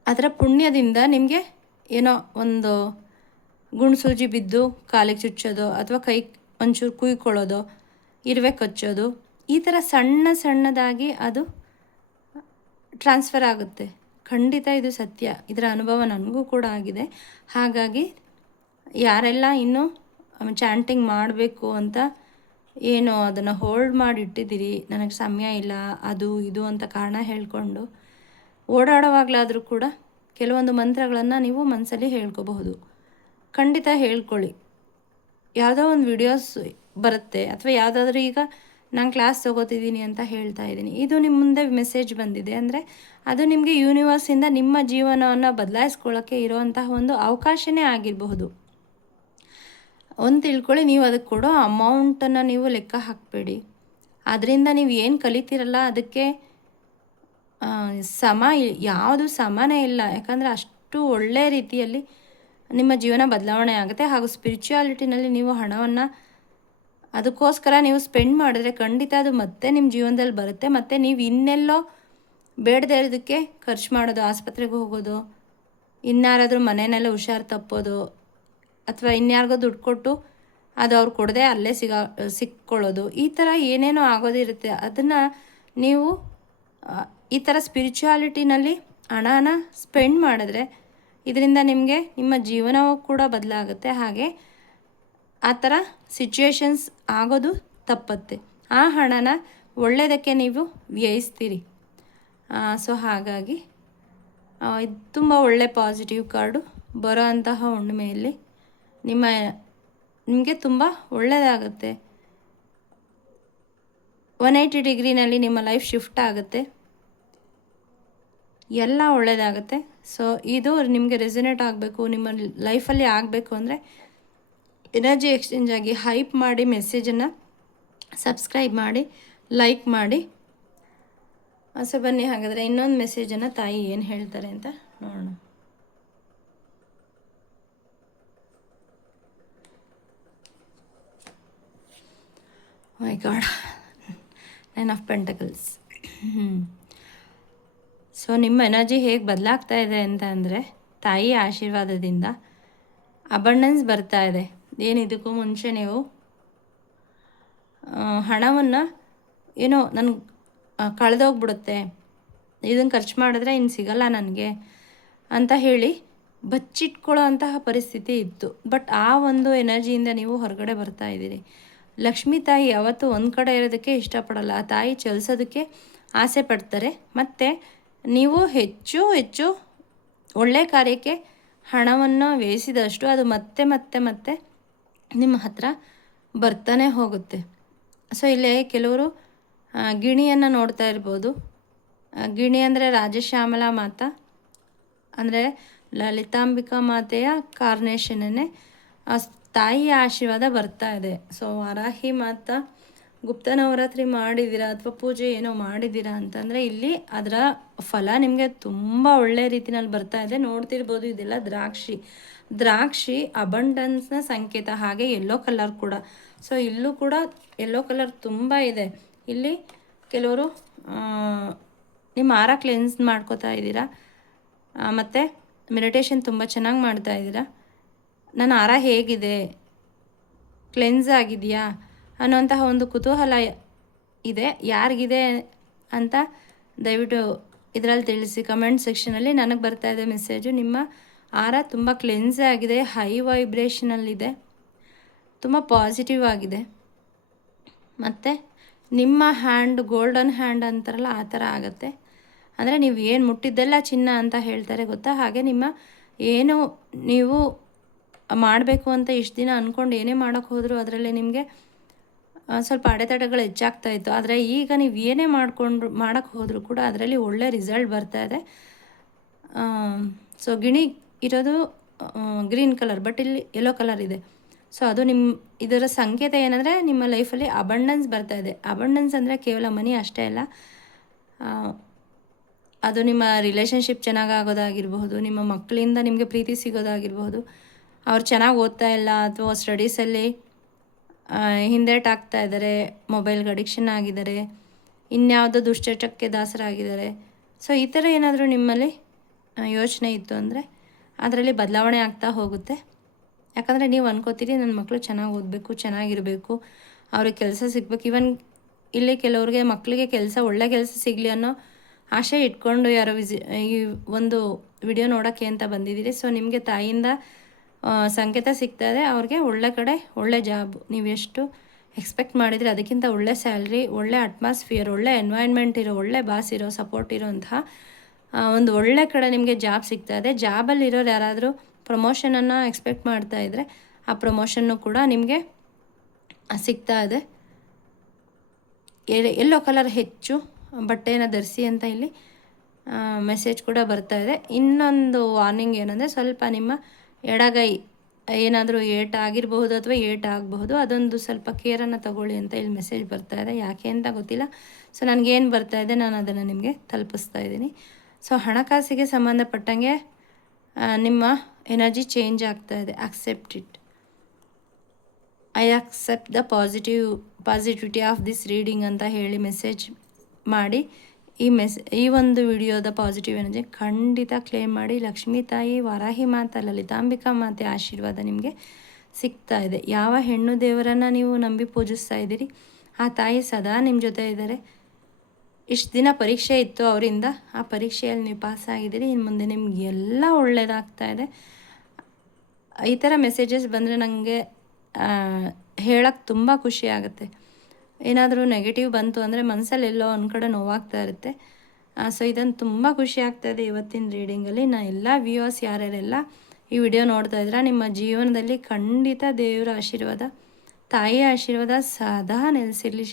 ಅದರ ಪುಣ್ಯದಿಂದ ನಿಮಗೆ ಏನೋ ಒಂದು ಗುಂಡು ಸೂಜಿ ಬಿದ್ದು ಕಾಲಿಗೆ ಚುಚ್ಚೋದು ಅಥವಾ ಕೈ ಒಂಚೂರು ಕುಯ್ಕೊಳ್ಳೋದು, ಇರುವೆ ಕಚ್ಚೋದು, ಈ ಥರ ಸಣ್ಣದಾಗಿ ಅದು ಟ್ರಾನ್ಸ್ಫರ್ ಆಗುತ್ತೆ. ಖಂಡಿತ ಇದು ಸತ್ಯ. ಇದರ ಅನುಭವ ನನಗೂ ಕೂಡ ಆಗಿದೆ. ಹಾಗಾಗಿ ಯಾರೆಲ್ಲ ಇನ್ನೂ ಚಾಂಟಿಂಗ್ ಮಾಡಬೇಕು ಅಂತ ಏನೋ ಅದನ್ನು ಹೋಲ್ಡ್ ಮಾಡಿ ಇಟ್ಟಿದ್ದೀರಿ, ನನಗೆ ಸಮಯ ಇಲ್ಲ ಅದು ಇದು ಅಂತ ಕಾರಣ ಹೇಳಿಕೊಂಡು ಓಡಾಡುವಾಗಲಾದರೂ ಕೂಡ ಕೆಲವೊಂದು ಮಂತ್ರಗಳನ್ನು ನೀವು ಮನಸ್ಸಲ್ಲಿ ಹೇಳ್ಕೋಬಹುದು. ಖಂಡಿತ ಹೇಳ್ಕೊಳ್ಳಿ. ಯಾವುದೋ ಒಂದು ವಿಡಿಯೋಸ್ ಬರುತ್ತೆ ಅಥವಾ ಯಾವುದಾದ್ರೂ, ಈಗ ನಾನು ಕ್ಲಾಸ್ ತೊಗೋತಿದ್ದೀನಿ ಅಂತ ಹೇಳ್ತಾ ಇದ್ದೀನಿ, ಇದು ನಿಮ್ಮ ಮುಂದೆ ಮೆಸೇಜ್ ಬಂದಿದೆ ಅಂದರೆ ಅದು ನಿಮಗೆ ಯೂನಿವರ್ಸಿಂದ ನಿಮ್ಮ ಜೀವನವನ್ನು ಬದಲಾಯಿಸ್ಕೊಳ್ಳೋಕ್ಕೆ ಇರುವಂತಹ ಒಂದು ಅವಕಾಶವೇ ಆಗಿರಬಹುದು. ಒಂದು ತಿಳ್ಕೊಳ್ಳಿ, ನೀವು ಅದಕ್ಕೆ ಕೊಡೋ ಅಮೌಂಟನ್ನು ನೀವು ಲೆಕ್ಕ ಹಾಕಬೇಡಿ. ಅದರಿಂದ ನೀವು ಏನು ಕಲಿತೀರಲ್ಲ ಅದಕ್ಕೆ ಯಾವುದು ಸಮನೇ ಇಲ್ಲ. ಯಾಕಂದರೆ ಅಷ್ಟು ಒಳ್ಳೆಯ ರೀತಿಯಲ್ಲಿ ನಿಮ್ಮ ಜೀವನ ಬದಲಾವಣೆ ಆಗುತ್ತೆ. ಹಾಗೂ ಸ್ಪಿರಿಚುಯಾಲಿಟಿನಲ್ಲಿ ನೀವು ಹಣವನ್ನು ಅದಕ್ಕೋಸ್ಕರ ನೀವು ಸ್ಪೆಂಡ್ ಮಾಡಿದ್ರೆ ಖಂಡಿತ ಅದು ಮತ್ತೆ ನಿಮ್ಮ ಜೀವನದಲ್ಲಿ ಬರುತ್ತೆ. ಮತ್ತು ನೀವು ಇನ್ನೆಲ್ಲೋ ಬೇಡದೇ ಇರೋದಕ್ಕೆ ಖರ್ಚು ಮಾಡೋದು, ಆಸ್ಪತ್ರೆಗೆ ಹೋಗೋದು, ಇನ್ಯಾರಾದರೂ ಮನೆಯಲ್ಲೆಲ್ಲ ಹುಷಾರು ತಪ್ಪೋದು, ಅಥವಾ ಇನ್ಯಾರಿಗೋ ದುಡ್ಡು ಕೊಟ್ಟು ಅದು ಅವ್ರು ಕೊಡದೆ ಅಲ್ಲೇ ಸಿಕ್ಕೊಳ್ಳೋದು, ಈ ಥರ ಏನೇನೋ ಆಗೋದಿರುತ್ತೆ. ಅದನ್ನು ನೀವು ಈ ಥರ ಸ್ಪಿರಿಚುಯಾಲಿಟಿನಲ್ಲಿ ಹಣನ ಸ್ಪೆಂಡ್ ಮಾಡಿದ್ರೆ ಇದರಿಂದ ನಿಮಗೆ ನಿಮ್ಮ ಜೀವನವೂ ಕೂಡ ಬದಲಾಗುತ್ತೆ. ಹಾಗೆ ಆ ಥರ ಸಿಚುವೇಶನ್ಸ್ ಆಗೋದು ತಪ್ಪತ್ತೆ. ಆ ಹಣನ ಒಳ್ಳೆಯದಕ್ಕೆ ನೀವು ವ್ಯಯಿಸ್ತೀರಿ. ಸೊ ಹಾಗಾಗಿ ಇದು ತುಂಬ ಒಳ್ಳೆ ಪಾಸಿಟಿವ್ ಕಾರ್ಡು. ಬರೋ ಅಂತಹ ಹುಣ್ಣಿಮೆಯಲ್ಲಿ ನಿಮಗೆ ತುಂಬ ಒಳ್ಳೆಯದಾಗುತ್ತೆ. 180 ಡಿಗ್ರಿನಲ್ಲಿ ನಿಮ್ಮ ಲೈಫ್ ಶಿಫ್ಟ್ ಆಗುತ್ತೆ, ಎಲ್ಲ ಒಳ್ಳೆಯದಾಗುತ್ತೆ. ಸೊ ಇದು ನಿಮಗೆ ರೆಸನೇಟ್ ಆಗಬೇಕು, ನಿಮ್ಮ ಲೈಫಲ್ಲಿ ಆಗಬೇಕು ಅಂದರೆ ಎನರ್ಜಿ ಎಕ್ಸ್ಚೇಂಜ್ ಆಗಿ ಹೈಪ್ ಮಾಡಿ, ಮೆಸೇಜನ್ನು ಸಬ್ಸ್ಕ್ರೈಬ್ ಮಾಡಿ, ಲೈಕ್ ಮಾಡಿ. ಸೊ ಬನ್ನಿ ಹಾಗಾದರೆ ಇನ್ನೊಂದು ಮೆಸೇಜನ್ನು ತಾಯಿ ಏನು ಹೇಳ್ತಾರೆ ಅಂತ ನೋಡೋಣ. ಮೈ ಗಾಡ್, 9 ಆಫ್ ಪೆಂಟಕಲ್ಸ್. ಸೊ ನಿಮ್ಮ ಎನರ್ಜಿ ಹೇಗೆ ಬದಲಾಗ್ತಾ ಇದೆ ಅಂತ ಅಂದರೆ, ತಾಯಿಯ ಆಶೀರ್ವಾದದಿಂದ ಅಬಂಡೆನ್ಸ್ ಬರ್ತಾ ಇದೆ. ಏನಿದಕ್ಕೂ ಮುಂಚೆ ನೀವು ಹಣವನ್ನು ಏನೋ ನನಗೆ ಕಳೆದೋಗ್ಬಿಡುತ್ತೆ, ಇದನ್ನು ಖರ್ಚು ಮಾಡಿದ್ರೆ ಇನ್ನು ಸಿಗಲ್ಲ ನನಗೆ ಅಂತ ಹೇಳಿ ಬಚ್ಚಿಟ್ಕೊಳ್ಳೋ ಅಂತಹ ಪರಿಸ್ಥಿತಿ ಇತ್ತು. ಬಟ್ ಆ ಒಂದು ಎನರ್ಜಿಯಿಂದ ನೀವು ಹೊರಗಡೆ ಬರ್ತಾ ಇದ್ದೀರಿ. ಲಕ್ಷ್ಮೀ ತಾಯಿ ಯಾವತ್ತೂ ಒಂದು ಕಡೆ ಇರೋದಕ್ಕೆ ಇಷ್ಟಪಡಲ್ಲ. ಆ ತಾಯಿ ಚಲಿಸೋದಕ್ಕೆ ಆಸೆ ಪಡ್ತಾರೆ. ಮತ್ತು ನೀವು ಹೆಚ್ಚು ಹೆಚ್ಚು ಒಳ್ಳೆಯ ಕಾರ್ಯಕ್ಕೆ ಹಣವನ್ನು ವ್ಯಯಿಸಿದಷ್ಟು ಅದು ಮತ್ತೆ ಮತ್ತೆ ಮತ್ತೆ ನಿಮ್ಮ ಹತ್ರ ಬರ್ತಾನೆ ಹೋಗುತ್ತೆ. ಸೊ ಇಲ್ಲೇ ಕೆಲವರು ಗಿಣಿಯನ್ನು ನೋಡ್ತಾ ಇರ್ಬೋದು. ಗಿಣಿ ಅಂದರೆ ರಾಜಶ್ಯಾಮಲಾ ಮಾತಾ, ಅಂದರೆ ಲಲಿತಾಂಬಿಕಾ ಮಾತೆಯ ಕಾರ್ನೇಷನ್ನೇ ತಾಯಿಯ ಆಶೀರ್ವಾದ ಬರ್ತಾ ಇದೆ. ಸೊ ವಾರಾಹಿ ಮಾತಾ ಗುಪ್ತ ನವರಾತ್ರಿ ಮಾಡಿದ್ದೀರಾ ಅಥವಾ ಪೂಜೆ ಏನೋ ಮಾಡಿದ್ದೀರಾ ಅಂತಂದರೆ ಇಲ್ಲಿ ಅದರ ಫಲ ನಿಮಗೆ ತುಂಬ ಒಳ್ಳೆಯ ರೀತಿಯಲ್ಲಿ ಬರ್ತಾ ಇದೆ. ನೋಡ್ತಿರ್ಬೋದು, ಇದೆಲ್ಲ ದ್ರಾಕ್ಷಿ ಅಬಂಡನ್ಸ್ನ ಸಂಕೇತ. ಹಾಗೆ ಯೆಲ್ಲೋ ಕಲರ್ ಕೂಡ. ಸೊ ಇಲ್ಲೂ ಕೂಡ ಯೆಲ್ಲೋ ಕಲರ್ ತುಂಬ ಇದೆ. ಇಲ್ಲಿ ಕೆಲವರು ನಿಮ್ಮ ಆರ ಕ್ಲೆನ್ಸ್ ಮಾಡ್ಕೋತಾ ಇದ್ದೀರಾ ಮತ್ತು ಮೆಡಿಟೇಷನ್ ತುಂಬ ಚೆನ್ನಾಗಿ ಮಾಡ್ತಾ ಇದ್ದೀರಾ. ನನ್ನ ಆರ ಹೇಗಿದೆ, ಕ್ಲೆನ್ಸ್ ಆಗಿದೆಯಾ ಅನ್ನೋಂತಹ ಒಂದು ಕುತೂಹಲ ಇದೆ. ಯಾರಿಗಿದೆ ಅಂತ ದಯವಿಟ್ಟು ಇದರಲ್ಲಿ ತಿಳಿಸಿ ಕಮೆಂಟ್ ಸೆಕ್ಷನಲ್ಲಿ. ನನಗೆ ಬರ್ತಾ ಇದೆ ಮೆಸೇಜು, ನಿಮ್ಮ ಆರ ತುಂಬ ಕ್ಲೆನ್ಸ್ ಆಗಿದೆ, ಹೈ ವೈಬ್ರೇಷನಲ್ಲಿದೆ, ತುಂಬ ಪಾಸಿಟಿವ್ ಆಗಿದೆ. ಮತ್ತು ನಿಮ್ಮ ಹ್ಯಾಂಡ್ ಗೋಲ್ಡನ್ ಹ್ಯಾಂಡ್ ಅಂತಾರಲ್ಲ ಆ ಥರ ಆಗುತ್ತೆ. ಅಂದರೆ ನೀವು ಏನು ಮುಟ್ಟಿದ್ದೆಲ್ಲ ಚಿನ್ನ ಅಂತ ಹೇಳ್ತಾರೆ ಗೊತ್ತಾ. ಹಾಗೆ ನಿಮ್ಮ ಏನು ನೀವು ಮಾಡಬೇಕು ಅಂತ ಇಷ್ಟು ದಿನ ಅಂದ್ಕೊಂಡು ಏನೇ ಮಾಡೋಕ್ಕೆ ಹೋದರೂ ಅದರಲ್ಲಿ ನಿಮಗೆ ಸ್ವಲ್ಪ ಅಡೆತಡೆಗಳು ಹೆಚ್ಚಾಗ್ತಾ ಇತ್ತು. ಆದರೆ ಈಗ ನೀವು ಏನೇ ಮಾಡೋಕ್ಕೆ ಹೋದರೂ ಕೂಡ ಅದರಲ್ಲಿ ಒಳ್ಳೆ ರಿಸಲ್ಟ್ ಬರ್ತಾ ಇದೆ. ಸೊ ಗಿಣಿ ಇರೋದು ಗ್ರೀನ್ ಕಲರ್, ಬಟ್ ಇಲ್ಲಿ ಯೆಲ್ಲೋ ಕಲರ್ ಇದೆ. ಸೊ ಅದು ಇದರ ಸಂಕೇತ ಏನಂದರೆ ನಿಮ್ಮ ಲೈಫಲ್ಲಿ ಅಬಂಡೆನ್ಸ್ ಬರ್ತಾ ಇದೆ. ಅಬಂಡೆನ್ಸ್ ಅಂದರೆ ಕೇವಲ ಮನಿ ಅಷ್ಟೇ ಅಲ್ಲ, ಅದು ನಿಮ್ಮ ರಿಲೇಷನ್ಶಿಪ್ ಚೆನ್ನಾಗಾಗೋದಾಗಿರ್ಬಹುದು, ನಿಮ್ಮ ಮಕ್ಕಳಿಂದ ನಿಮಗೆ ಪ್ರೀತಿ ಸಿಗೋದಾಗಿರ್ಬಹುದು, ಅವ್ರು ಚೆನ್ನಾಗಿ ಓದ್ತಾ ಇಲ್ಲ ಅಥವಾ ಸ್ಟಡೀಸಲ್ಲಿ ಹಿಂದೇಟಾಗ್ತಾ ಇದ್ದಾರೆ, ಮೊಬೈಲ್ಗೆ ಅಡಿಕ್ಷನ್ ಆಗಿದ್ದಾರೆ, ಇನ್ಯಾವುದೋ ದುಶ್ಚಟಕ್ಕೆ ದಾಸರಾಗಿದ್ದಾರೆ. ಸೊ ಈ ಥರ ಏನಾದರೂ ನಿಮ್ಮಲ್ಲಿ ಯೋಚನೆ ಇತ್ತು ಅಂದರೆ ಅದರಲ್ಲಿ ಬದಲಾವಣೆ ಆಗ್ತಾ ಹೋಗುತ್ತೆ. ಯಾಕಂದರೆ ನೀವು ಅನ್ಕೋತೀರಿ ನನ್ನ ಮಕ್ಕಳು ಚೆನ್ನಾಗಿ ಓದಬೇಕು, ಚೆನ್ನಾಗಿರಬೇಕು, ಅವ್ರಿಗೆ ಕೆಲಸ ಸಿಗಬೇಕು. ಇವನ್ ಇಲ್ಲಿ ಕೆಲವ್ರಿಗೆ ಮಕ್ಕಳಿಗೆ ಕೆಲಸ, ಒಳ್ಳೆ ಕೆಲಸ ಸಿಗಲಿ ಅನ್ನೋ ಆಶೆ ಇಟ್ಕೊಂಡು ಯಾರೋ ಈ ಒಂದು ವಿಡಿಯೋ ನೋಡೋಕ್ಕೆ ಅಂತ ಬಂದಿದ್ದೀರಿ. ಸೊ ನಿಮಗೆ ತಾಯಿಯಿಂದ ಸಂಕೇತ ಸಿಗ್ತಾ ಇದೆ, ಅವ್ರಿಗೆ ಒಳ್ಳೆ ಕಡೆ ಒಳ್ಳೆ ಜಾಬ್, ನೀವು ಎಷ್ಟು ಎಕ್ಸ್ಪೆಕ್ಟ್ ಮಾಡಿದರೆ ಅದಕ್ಕಿಂತ ಒಳ್ಳೆ ಸ್ಯಾಲ್ರಿ, ಒಳ್ಳೆ ಅಟ್ಮಾಸ್ಫಿಯರ್, ಒಳ್ಳೆ ಎನ್ವೈರ್ನ್ಮೆಂಟ್ ಇರೋ, ಒಳ್ಳೆ ಬಾಸ್ ಇರೋ, ಸಪೋರ್ಟ್ ಇರೋಂತಹ ಒಂದು ಒಳ್ಳೆ ಕಡೆ ನಿಮಗೆ ಜಾಬ್ ಸಿಗ್ತಾ ಇದೆ. ಜಾಬಲ್ಲಿರೋರು ಯಾರಾದರೂ ಪ್ರಮೋಷನನ್ನು ಎಕ್ಸ್ಪೆಕ್ಟ್ ಮಾಡ್ತಾ ಇದ್ದರೆ ಆ ಪ್ರಮೋಷನ್ನು ಕೂಡ ನಿಮಗೆ ಸಿಗ್ತಾ ಇದೆ. ಎಲ್ಲೋ ಕಲರ್ ಹೆಚ್ಚು ಬಟ್ಟೆಯನ್ನು ಧರಿಸಿ ಅಂತ ಇಲ್ಲಿ ಮೆಸೇಜ್ ಕೂಡ ಬರ್ತಾ ಇದೆ. ಇನ್ನೊಂದು ವಾರ್ನಿಂಗ್ ಏನಂದರೆ, ಸ್ವಲ್ಪ ನಿಮ್ಮ ಎಡಗೈ ಏನಾದರೂ ಏಟ್ ಆಗಿರಬಹುದು ಅಥವಾ ಏಟ್ ಆಗಬಹುದು, ಅದೊಂದು ಸ್ವಲ್ಪ ಕೇರನ್ನು ತಗೊಳ್ಳಿ ಅಂತ ಇಲ್ಲಿ ಮೆಸೇಜ್ ಬರ್ತಾ ಇದೆ. ಯಾಕೆ ಅಂತ ಗೊತ್ತಿಲ್ಲ. ಸೊ ನನಗೇನು ಬರ್ತಾ ಇದೆ ನಾನು ಅದನ್ನು ನಿಮಗೆ ತಲುಪಿಸ್ತಾ ಇದ್ದೀನಿ. ಸೊ ಹಣಕಾಸಿಗೆ ಸಂಬಂಧಪಟ್ಟಂಗೆ ನಿಮ್ಮ ಎನರ್ಜಿ ಚೇಂಜ್ ಆಗ್ತಾ ಇದೆ. Accept it. I accept the positivity of this reading ಅಂತ ಹೇಳಿ ಮೆಸೇಜ್ ಮಾಡಿ ಈ ಒಂದು ವಿಡಿಯೋದ ಪಾಸಿಟಿವ್ ಎನರ್ಜಿ ಖಂಡಿತ ಕ್ಲೇಮ್ ಮಾಡಿ. ಲಕ್ಷ್ಮೀ ತಾಯಿ, ವಾರಾಹಿ ಮಾತಾ, ಲಲಿತಾಂಬಿಕಾ ಮಾತೆ ಆಶೀರ್ವಾದ ನಿಮಗೆ ಸಿಗ್ತಾ ಇದೆ. ಯಾವ ಹೆಣ್ಣು ದೇವರನ್ನು ನೀವು ನಂಬಿ ಪೂಜಿಸ್ತಾ ಇದ್ದೀರಿ, ಆ ತಾಯಿ ಸದಾ ನಿಮ್ಮ ಜೊತೆ ಇದ್ದಾರೆ. ಇಷ್ಟು ದಿನ ಪರೀಕ್ಷೆ ಇತ್ತು ಅವರಿಂದ, ಆ ಪರೀಕ್ಷೆಯಲ್ಲಿ ನೀವು ಪಾಸ್ ಆಗಿದ್ದೀರಿ. ಇನ್ನು ಮುಂದೆ ನಿಮ್ಗೆ ಎಲ್ಲ ಒಳ್ಳೆಯದಾಗ್ತಾ ಇದೆ. ಈ ಥರ ಮೆಸೇಜಸ್ ಬಂದರೆ ನನಗೆ ಹೇಳೋಕ್ಕೆ ತುಂಬ ಖುಷಿ ಆಗುತ್ತೆ. ಏನಾದರೂ ನೆಗೆಟಿವ್ ಬಂತು ಅಂದರೆ ಮನಸ್ಸಲ್ಲಿ ಎಲ್ಲೋ ಒಂದು ಕಡೆ ನೋವಾಗ್ತಾ ಇರುತ್ತೆ. ಸೊ ಇದನ್ನು ತುಂಬ ಖುಷಿ ಆಗ್ತಾಯಿದೆ ಇವತ್ತಿನ ರೀಡಿಂಗಲ್ಲಿ. ನಾನು ಎಲ್ಲ ವ್ಯೂವರ್ಸ್ ಯಾರ್ಯಾರೆಲ್ಲ ಈ ವಿಡಿಯೋ ನೋಡ್ತಾ ಇದ್ದೀರಾ, ನಿಮ್ಮ ಜೀವನದಲ್ಲಿ ಖಂಡಿತ ದೇವರ ಆಶೀರ್ವಾದ, ತಾಯಿಯ ಆಶೀರ್ವಾದ ಸದಾ ನೆಲೆಸಿರಲಿ,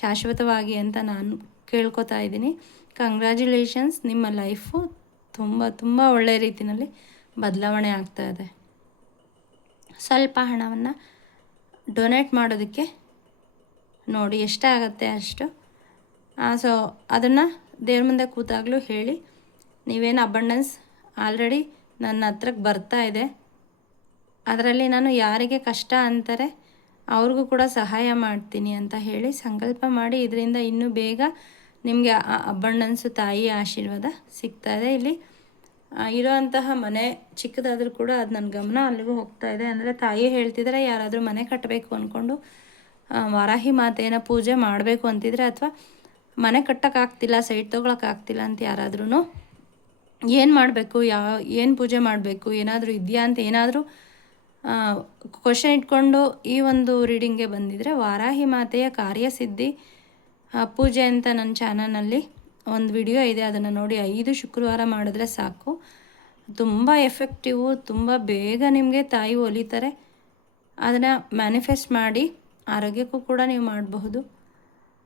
ಶಾಶ್ವತವಾಗಿ ಅಂತ ನಾನು ಕೇಳ್ಕೊತಾ ಇದ್ದೀನಿ. ಕಂಗ್ರ್ಯಾಚುಲೇಷನ್ಸ್, ನಿಮ್ಮ ಲೈಫು ತುಂಬ ತುಂಬ ಒಳ್ಳೆಯ ರೀತಿಯಲ್ಲಿ ಬದಲಾವಣೆ ಆಗ್ತಾಯಿದೆ. ಸ್ವಲ್ಪ ಹಣವನ್ನು ಡೊನೇಟ್ ಮಾಡೋದಕ್ಕೆ ನೋಡಿ, ಎಷ್ಟಾಗತ್ತೆ ಅಷ್ಟು. ಸೊ ಅದನ್ನು ದೇವ್ರ ಮುಂದೆ ಕೂತಾಗಲೂ ಹೇಳಿ, ನೀವೇನು ಅಬಂಡೆನ್ಸ್ ಆಲ್ರೆಡಿ ನನ್ನ ಹತ್ರಕ್ಕೆ ಬರ್ತಾ ಇದೆ, ಅದರಲ್ಲಿ ನಾನು ಯಾರಿಗೆ ಕಷ್ಟ ಅಂತಾರೆ ಅವ್ರಿಗೂ ಕೂಡ ಸಹಾಯ ಮಾಡ್ತೀನಿ ಅಂತ ಹೇಳಿ ಸಂಕಲ್ಪ ಮಾಡಿ. ಇದರಿಂದ ಇನ್ನೂ ಬೇಗ ನಿಮಗೆ ಅಬಂಡೆನ್ಸು, ತಾಯಿಯ ಆಶೀರ್ವಾದ ಸಿಗ್ತಾ ಇದೆ. ಇಲ್ಲಿ ಇರೋವಂತಹ ಮನೆ ಚಿಕ್ಕದಾದರೂ ಕೂಡ ಅದು ನನ್ನ ಗಮನ ಅಲ್ಲಿಗೂ ಹೋಗ್ತಾ ಇದೆ. ಅಂದರೆ ತಾಯಿ ಹೇಳ್ತಿದ್ದಾರೆ, ಯಾರಾದರೂ ಮನೆ ಕಟ್ಟಬೇಕು ಅಂದ್ಕೊಂಡು ವಾರಾಹಿ ಮಾತೆಯನ್ನು ಪೂಜೆ ಮಾಡಬೇಕು ಅಂತಿದ್ರೆ, ಅಥವಾ ಮನೆ ಕಟ್ಟೋಕ್ಕಾಗ್ತಿಲ್ಲ, ಸೈಟ್ ತೊಗೊಳಕ್ಕಾಗ್ತಿಲ್ಲ ಅಂತ ಯಾರಾದ್ರೂ ಏನು ಮಾಡಬೇಕು, ಏನು ಪೂಜೆ ಮಾಡಬೇಕು, ಏನಾದರೂ ಇದೆಯಾ ಅಂತ ಏನಾದರೂ ಕ್ವಶನ್ ಇಟ್ಕೊಂಡು ಈ ಒಂದು ರೀಡಿಂಗ್ಗೆ ಬಂದಿದ್ದರೆ, ವಾರಾಹಿ ಮಾತೆಯ ಕಾರ್ಯಸಿದ್ಧಿ ಪೂಜೆ ಅಂತ ನನ್ನ ಚಾನಲ್ನಲ್ಲಿ ಒಂದು ವಿಡಿಯೋ ಇದೆ, ಅದನ್ನು ನೋಡಿ 5 ಶುಕ್ರವಾರ ಮಾಡಿದ್ರೆ ಸಾಕು. ತುಂಬ ಎಫೆಕ್ಟಿವು, ತುಂಬ ಬೇಗ ನಿಮಗೆ ತಾಯಿ ಒಲಿತಾರೆ. ಅದನ್ನು ಮ್ಯಾನಿಫೆಸ್ಟ್ ಮಾಡಿ ಆರೋಗ್ಯಕ್ಕೂ ಕೂಡ ನೀವು ಮಾಡಬಹುದು.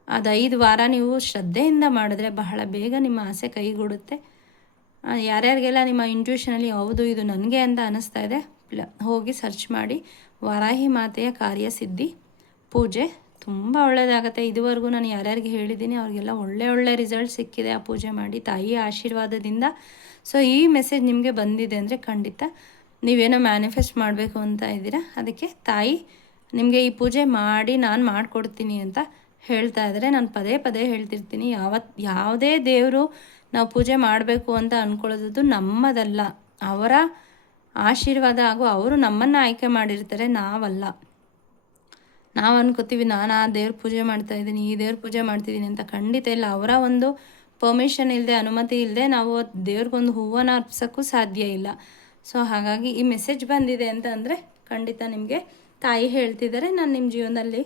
ಅದು 5 ವಾರ ನೀವು ಶ್ರದ್ಧೆಯಿಂದ ಮಾಡಿದ್ರೆ ಬಹಳ ಬೇಗ ನಿಮ್ಮ ಆಸೆ ಕೈಗೂಡುತ್ತೆ. ಯಾರ್ಯಾರಿಗೆಲ್ಲ ನಿಮ್ಮ ಇಂಟ್ಯೂಷನಲ್ಲಿ ಹೌದು ಇದು ನನಗೆ ಅಂತ ಅನ್ನಿಸ್ತಾ ಇದೆ, ಹೋಗಿ ಸರ್ಚ್ ಮಾಡಿ. ವಾರಾಹಿ ಮಾತೆಯ ಕಾರ್ಯಸಿದ್ಧಿ ಪೂಜೆ ತುಂಬ ಒಳ್ಳೆಯದಾಗುತ್ತೆ. ಇದುವರೆಗೂ ನಾನು ಯಾರ್ಯಾರಿಗೆ ಹೇಳಿದ್ದೀನಿ ಅವ್ರಿಗೆಲ್ಲ ಒಳ್ಳೆ ರಿಸಲ್ಟ್ ಸಿಕ್ಕಿದೆ ಆ ಪೂಜೆ ಮಾಡಿ, ತಾಯಿಯ ಆಶೀರ್ವಾದದಿಂದ. ಸೊ ಈ ಮೆಸೇಜ್ ನಿಮಗೆ ಬಂದಿದೆ ಅಂದರೆ ಖಂಡಿತ ನೀವೇನೋ ಮ್ಯಾನಿಫೆಸ್ಟ್ ಮಾಡಬೇಕು ಅಂತ ಇದ್ದೀರಾ, ಅದಕ್ಕೆ ತಾಯಿ ನಿಮಗೆ ಈ ಪೂಜೆ ಮಾಡಿ ನಾನು ಮಾಡಿಕೊಡ್ತೀನಿ ಅಂತ ಹೇಳ್ತಾ ಇದ್ದಾರೆ. ನಾನು ಪದೇ ಹೇಳ್ತಿರ್ತೀನಿ, ಯಾವುದೇ ದೇವರು ನಾವು ಪೂಜೆ ಮಾಡಬೇಕು ಅಂತ ಅಂದ್ಕೊಳ್ಳೋದು ನಮ್ಮದಲ್ಲ, ಅವರ ಆಶೀರ್ವಾದ ಹಾಗೂ ಅವರು ನಮ್ಮನ್ನು ಆಯ್ಕೆ ಮಾಡಿರ್ತಾರೆ, ನಾವಲ್ಲ. ನಾವು ಅನ್ಕೋತೀವಿ ನಾನು ಆ ದೇವ್ರ ಪೂಜೆ ಮಾಡ್ತಾಯಿದ್ದೀನಿ, ಈ ದೇವ್ರ ಪೂಜೆ ಮಾಡ್ತಿದ್ದೀನಿ ಅಂತ. ಖಂಡಿತ ಇಲ್ಲ. ಅವರ ಒಂದು ಪರ್ಮಿಷನ್ ಇಲ್ಲದೆ, ಅನುಮತಿ ಇಲ್ಲದೆ ನಾವು ದೇವ್ರಿಗೊಂದು ಹೂವನ್ನು ಅರ್ಪಿಸೋಕ್ಕೂ ಸಾಧ್ಯ ಇಲ್ಲ. ಸೊ ಹಾಗಾಗಿ ಈ ಮೆಸೇಜ್ ಬಂದಿದೆ ಅಂತ ಅಂದರೆ ಖಂಡಿತ ನಿಮಗೆ ತಾಯಿ ಹೇಳ್ತಿದ್ದಾರೆ, ನಾನು ನಿಮ್ಮ ಜೀವನದಲ್ಲಿ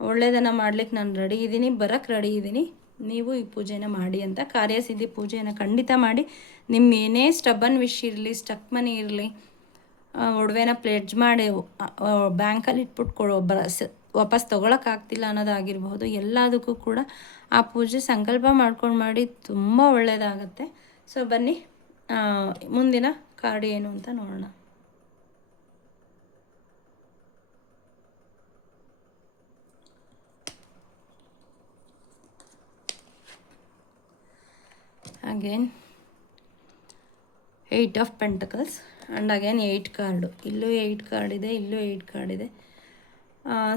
ಒಳ್ಳೆಯದನ್ನು ಮಾಡಲಿಕ್ಕೆ ನಾನು ರೆಡಿ ಇದ್ದೀನಿ, ಬರೋಕ್ಕೆ ರೆಡಿ ಇದ್ದೀನಿ, ನೀವು ಈ ಪೂಜೆನ ಮಾಡಿ ಅಂತ. ಕಾರ್ಯಸಿದ್ಧಿ ಪೂಜೆಯನ್ನು ಖಂಡಿತ ಮಾಡಿ. ನಿಮ್ಮ ಏನೇ ಸ್ಟಬ್ಬನ್ ವಿಶ್ ಇರಲಿ, ಸ್ಟಕ್ ಮನಿ ಇರಲಿ, ಒಡವೆನ ಪ್ಲೇಡ್ಜ್ ಮಾಡಿ ಬ್ಯಾಂಕಲ್ಲಿ ಇಟ್ಬಿಟ್ಟು ವಾಪಸ್ ತೊಗೊಳಕ್ಕಾಗ್ತಿಲ್ಲ ಅನ್ನೋದಾಗಿರ್ಬೋದು, ಎಲ್ಲದಕ್ಕೂ ಕೂಡ ಆ ಪೂಜೆ ಸಂಕಲ್ಪ ಮಾಡ್ಕೊಂಡು ಮಾಡಿ, ತುಂಬ ಒಳ್ಳೆಯದಾಗತ್ತೆ. ಸೊ ಬನ್ನಿ ಮುಂದಿನ ಕಾರ್ಡ್ ಏನು ಅಂತ ನೋಡೋಣ. Again 8 of pentacles and again 8 card. ಇಲ್ಲೂ 8 ಕಾರ್ಡ್ ಇದೆ, ಇಲ್ಲೂ 8 ಕಾರ್ಡ್ ಇದೆ.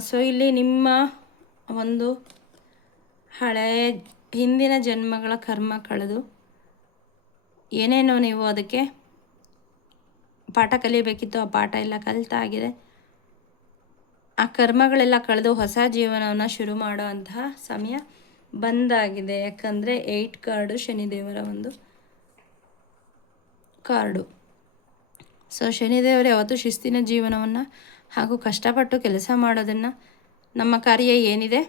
ಸೊ ಇಲ್ಲಿ ನಿಮ್ಮ ಒಂದು ಹಳೆಯ ಹಿಂದಿನ ಜನ್ಮಗಳ ಕರ್ಮ ಕಳೆದು ಏನೇನೋ ನೀವು ಅದಕ್ಕೆ ಪಾಠ ಕಲಿಯಬೇಕಿತ್ತು, ಆ ಪಾಠ ಎಲ್ಲ ಕಲಿತಾಗಿದೆ. ಆ ಕರ್ಮಗಳೆಲ್ಲ ಕಳೆದು ಹೊಸ ಜೀವನವನ್ನು ಶುರು ಮಾಡುವಂತಹ ಸಮಯ ಬಂದಾಗಿದೆ. ಯಾಕಂದರೆ 8 ಕಾರ್ಡು ಶನಿದೇವರ ಒಂದು ಕಾರ್ಡು. ಸೊ ಶನಿದೇವರು ಯಾವತ್ತೂ ಶಿಸ್ತಿನ ಜೀವನವನ್ನು ಹಾಗೂ ಕಷ್ಟಪಟ್ಟು ಕೆಲಸ ಮಾಡೋದನ್ನು, ನಮ್ಮ ಕಾರ್ಯ ಏನಿದೆ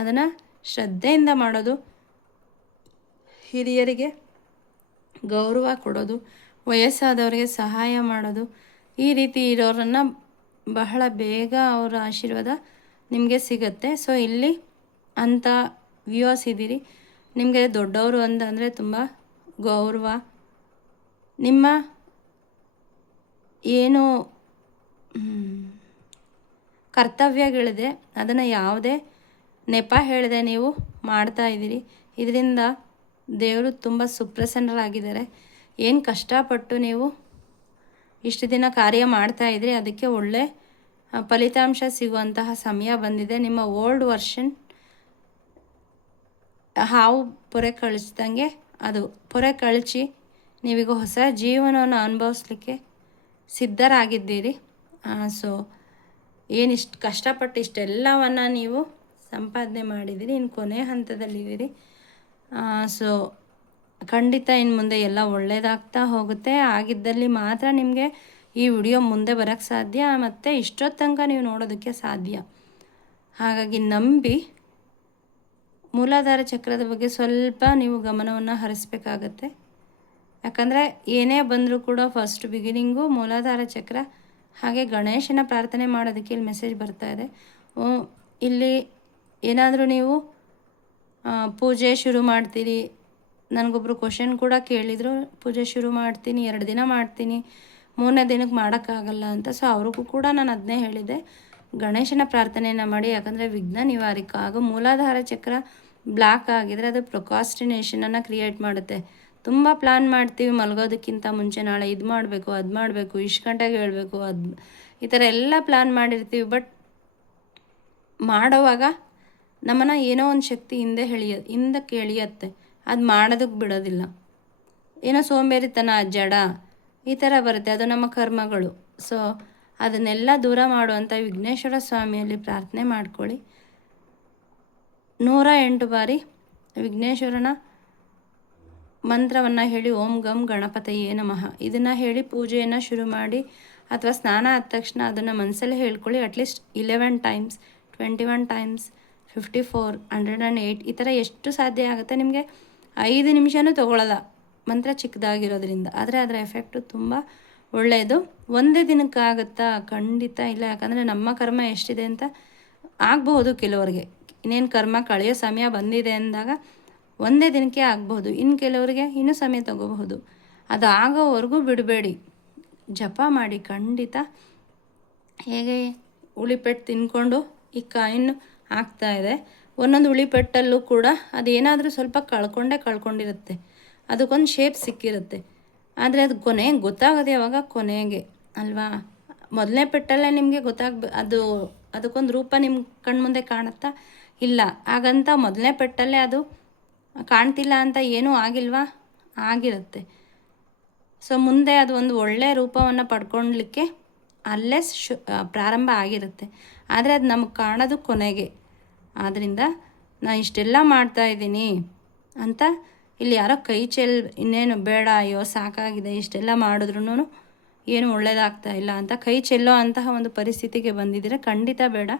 ಅದನ್ನು ಶ್ರದ್ಧೆಯಿಂದ ಮಾಡೋದು, ಹಿರಿಯರಿಗೆ ಗೌರವ ಕೊಡೋದು, ವಯಸ್ಸಾದವರಿಗೆ ಸಹಾಯ ಮಾಡೋದು, ಈ ರೀತಿ ಇರೋರನ್ನು ಬಹಳ ಬೇಗ ಅವರ ಆಶೀರ್ವಾದ ನಿಮಗೆ ಸಿಗುತ್ತೆ. ಸೊ ಇಲ್ಲಿ ಅಂಥ ವ್ಯೂವರ್ಸ್ ಇದ್ದೀರಿ, ನಿಮಗೆ ದೊಡ್ಡವರು ಅಂತಂದರೆ ತುಂಬ ಗೌರವ. ನಿಮ್ಮ ಏನು ಕರ್ತವ್ಯಗಳಿದೆ ಅದನ್ನು ಯಾವುದೇ ನೆಪ ಹೇಳದೆ ನೀವು ಮಾಡ್ತಾ ಇದ್ದೀರಿ. ಇದರಿಂದ ದೇವರು ತುಂಬ ಸುಪ್ರಸನ್ನರಾಗಿದ್ದಾರೆ. ಏನು ಕಷ್ಟಪಟ್ಟು ನೀವು ಇಷ್ಟು ದಿನ ಕಾರ್ಯ ಮಾಡ್ತಾಯಿದ್ರಿ ಅದಕ್ಕೆ ಒಳ್ಳೆ ಫಲಿತಾಂಶ ಸಿಗುವಂತಹ ಸಮಯ ಬಂದಿದೆ. ನಿಮ್ಮ ಓಲ್ಡ್ ವರ್ಷನ್ ಹಾವು ಪೊರೆ ಕಳಿಸ್ದಂಗೆ ಅದು ಪೊರೆ ಕಳಚಿ ನೀವೀಗ ಹೊಸ ಜೀವನವನ್ನು ಅನುಭವಿಸ್ಲಿಕ್ಕೆ ಸಿದ್ಧರಾಗಿದ್ದೀರಿ. ಸೊ ಏನಿಷ್ಟು ಕಷ್ಟಪಟ್ಟು ಇಷ್ಟೆಲ್ಲವನ್ನು ನೀವು ಸಂಪಾದನೆ ಮಾಡಿದ್ದೀರಿ, ಇನ್ನು ಕೊನೆ ಹಂತದಲ್ಲಿದ್ದೀರಿ. ಸೊ ಖಂಡಿತ ಇನ್ನು ಮುಂದೆ ಎಲ್ಲ ಒಳ್ಳೆಯದಾಗ್ತಾ ಹೋಗುತ್ತೆ. ಆಗಿದ್ದಲ್ಲಿ ಮಾತ್ರ ನಿಮಗೆ ಈ ವಿಡಿಯೋ ಮುಂದೆ ಬರೋಕ್ಕೆ ಸಾಧ್ಯ, ಮತ್ತು ಇಷ್ಟೊತ್ತು ತನಕ ನೀವು ನೋಡೋದಕ್ಕೆ ಸಾಧ್ಯ. ಹಾಗಾಗಿ ನಂಬಿ ಮೂಲಾಧಾರ ಚಕ್ರದ ಬಗ್ಗೆ ಸ್ವಲ್ಪ ನೀವು ಗಮನವನ್ನು ಹರಿಸ್ಬೇಕಾಗತ್ತೆ. ಯಾಕಂದರೆ ಏನೇ ಬಂದರೂ ಕೂಡ ಫಸ್ಟ್ ಬಿಗಿನಿಂಗು ಮೂಲಾಧಾರ ಚಕ್ರ. ಹಾಗೆ ಗಣೇಶನ ಪ್ರಾರ್ಥನೆ ಮಾಡೋದಕ್ಕೆ ಇಲ್ಲಿ ಮೆಸೇಜ್ ಬರ್ತಾ ಇದೆ. ಇಲ್ಲಿ ಏನಾದರೂ ನೀವು ಪೂಜೆ ಶುರು ಮಾಡ್ತೀರಿ, ನನಗೊಬ್ಬರು ಕ್ವಶನ್ ಕೂಡ ಕೇಳಿದರು, ಪೂಜೆ ಶುರು ಮಾಡ್ತೀನಿ 2 ದಿನ ಮಾಡ್ತೀನಿ 3ನೇ ದಿನಕ್ಕೆ ಮಾಡೋಕ್ಕಾಗಲ್ಲ ಅಂತ. ಸೊ ಅವ್ರಿಗೂ ಕೂಡ ನಾನು ಅದನ್ನೇ ಹೇಳಿದ್ದೆ, ಗಣೇಶನ ಪ್ರಾರ್ಥನೆಯನ್ನು ಮಾಡಿ. ಯಾಕಂದರೆ ವಿಘ್ನ ನಿವಾರಕ. ಹಾಗೂ ಮೂಲಾಧಾರ ಚಕ್ರ ಬ್ಲಾಕ್ ಆಗಿದರೆ ಅದು ಪ್ರೊಕಾಸ್ಟಿನೇಷನನ್ನು ಕ್ರಿಯೇಟ್ ಮಾಡುತ್ತೆ. ತುಂಬ ಪ್ಲ್ಯಾನ್ ಮಾಡ್ತೀವಿ ಮಲಗೋದಕ್ಕಿಂತ ಮುಂಚೆ, ನಾಳೆ ಇದು ಮಾಡಬೇಕು ಅದು ಮಾಡಬೇಕು, ಇಷ್ಟು ಗಂಟೆಗೆ ಹೇಳಬೇಕು, ಈ ಥರ ಎಲ್ಲ ಪ್ಲ್ಯಾನ್ ಮಾಡಿರ್ತೀವಿ. ಬಟ್ ಮಾಡೋವಾಗ ನಮ್ಮನ್ನು ಏನೋ ಒಂದು ಶಕ್ತಿ ಹಿಂದಕ್ಕೆ ಎಳೆಯುತ್ತೆ, ಅದು ಮಾಡೋದಕ್ಕೆ ಬಿಡೋದಿಲ್ಲ. ಏನೋ ಸೋಂಬೇರಿತನ, ಜಡ ಈ ಥರ ಬರುತ್ತೆ, ಅದು ನಮ್ಮ ಕರ್ಮಗಳು. ಸೊ ಅದನ್ನೆಲ್ಲ ದೂರ ಮಾಡುವಂಥ ವಿಘ್ನೇಶ್ವರ ಸ್ವಾಮಿಯಲ್ಲಿ ಪ್ರಾರ್ಥನೆ ಮಾಡ್ಕೊಳ್ಳಿ. 108 ಬಾರಿ ವಿಘ್ನೇಶ್ವರನ ಮಂತ್ರವನ್ನು ಹೇಳಿ ಓಂ ಗಂ ಗಣಪತಯೇ ನಮಃ ಇದನ್ನು ಹೇಳಿ ಪೂಜೆಯನ್ನು ಶುರು ಮಾಡಿ, ಅಥವಾ ಸ್ನಾನ ಆದ ತಕ್ಷಣ ಅದನ್ನು ಮನಸ್ಸಲ್ಲೇ ಹೇಳ್ಕೊಳ್ಳಿ. ಅಟ್ಲೀಸ್ಟ್ 11 ಟೈಮ್ಸ್, 21 ಟೈಮ್ಸ್, 54, 108 ಈ ಥರ ಎಷ್ಟು ಸಾಧ್ಯ ಆಗುತ್ತೆ. ನಿಮಗೆ 5 ನಿಮಿಷನೂ ತೊಗೊಳ್ಳಲ್ಲ, ಮಂತ್ರ ಚಿಕ್ಕದಾಗಿರೋದ್ರಿಂದ. ಆದರೆ ಅದರ ಎಫೆಕ್ಟು ತುಂಬ ಒಳ್ಳೆಯದು. ಒಂದೇ ದಿನಕ್ಕಾಗುತ್ತಾ? ಖಂಡಿತ ಇಲ್ಲ. ಯಾಕಂದರೆ ನಮ್ಮ ಕರ್ಮ ಎಷ್ಟಿದೆ ಅಂತ ಆಗಬಹುದು ಕೆಲವರಿಗೆ. ಇನ್ನೇನು ಕರ್ಮ ಕಳೆಯೋ ಸಮಯ ಬಂದಿದೆ ಅಂದಾಗ ಒಂದೇ ದಿನಕ್ಕೆ ಆಗಬಹುದು. ಇನ್ನು ಕೆಲವರಿಗೆ ಇನ್ನೂ ಸಮಯ ತಗೋಬಹುದು. ಅದು ಆಗೋವರೆಗೂ ಬಿಡಬೇಡಿ, ಜಪ ಮಾಡಿ. ಖಂಡಿತ ಹೇಗೆ ಉಳಿಪೆಟ್ಟು ತಿನ್ಕೊಂಡು ಈ ಕಾಯಿನ್ ಆಗ್ತಾಯಿದೆ, ಒಂದೊಂದು ಉಳಿಪೆಟ್ಟಲ್ಲೂ ಕೂಡ ಅದೇನಾದರೂ ಸ್ವಲ್ಪ ಕಳ್ಕೊಂಡಿರುತ್ತೆ, ಅದಕ್ಕೊಂದು ಶೇಪ್ ಸಿಕ್ಕಿರುತ್ತೆ. ಆದರೆ ಅದು ಕೊನೆಗೆ ಗೊತ್ತಾಗೋದು ಯಾವಾಗ? ಕೊನೆಗೆ ಅಲ್ವಾ? ಮೊದಲನೇ ಪೆಟ್ಟಲ್ಲೇ ನಿಮಗೆ ಅದಕ್ಕೊಂದು ರೂಪ ನಿಮ್ಮ ಕಣ್ಮುಂದೆ ಕಾಣುತ್ತಾ? ಇಲ್ಲ. ಹಾಗಂತ ಮೊದಲನೇ ಪೆಟ್ಟಲ್ಲೇ ಅದು ಕಾಣ್ತಿಲ್ಲ ಅಂತ ಏನೂ ಆಗಿಲ್ವಾ? ಆಗಿರುತ್ತೆ. ಸೊ ಮುಂದೆ ಅದು ಒಂದು ಒಳ್ಳೆಯ ರೂಪವನ್ನು ಪಡ್ಕೊಳ್ಲಿಕ್ಕೆ ಅಲ್ಲೇ ಪ್ರಾರಂಭ ಆಗಿರುತ್ತೆ. ಆದರೆ ಅದು ನಮಗೆ ಕಾಣೋದು ಕೊನೆಗೆ. ಆದ್ದರಿಂದ ನಾನು ಇಷ್ಟೆಲ್ಲ ಮಾಡ್ತಾಯಿದ್ದೀನಿ ಅಂತ ಇಲ್ಲಿ ಯಾರೋ ಕೈ ಇನ್ನೇನು ಬೇಡ, ಅಯ್ಯೋ ಸಾಕಾಗಿದೆ ಇಷ್ಟೆಲ್ಲ ಮಾಡಿದ್ರೂ ಏನು ಒಳ್ಳೆಯದಾಗ್ತಾ ಇಲ್ಲ ಅಂತ ಕೈ ಚೆಲ್ಲೋ ಅಂತಹ ಒಂದು ಪರಿಸ್ಥಿತಿಗೆ ಬಂದಿದ್ದರೆ ಖಂಡಿತ ಬೇಡ.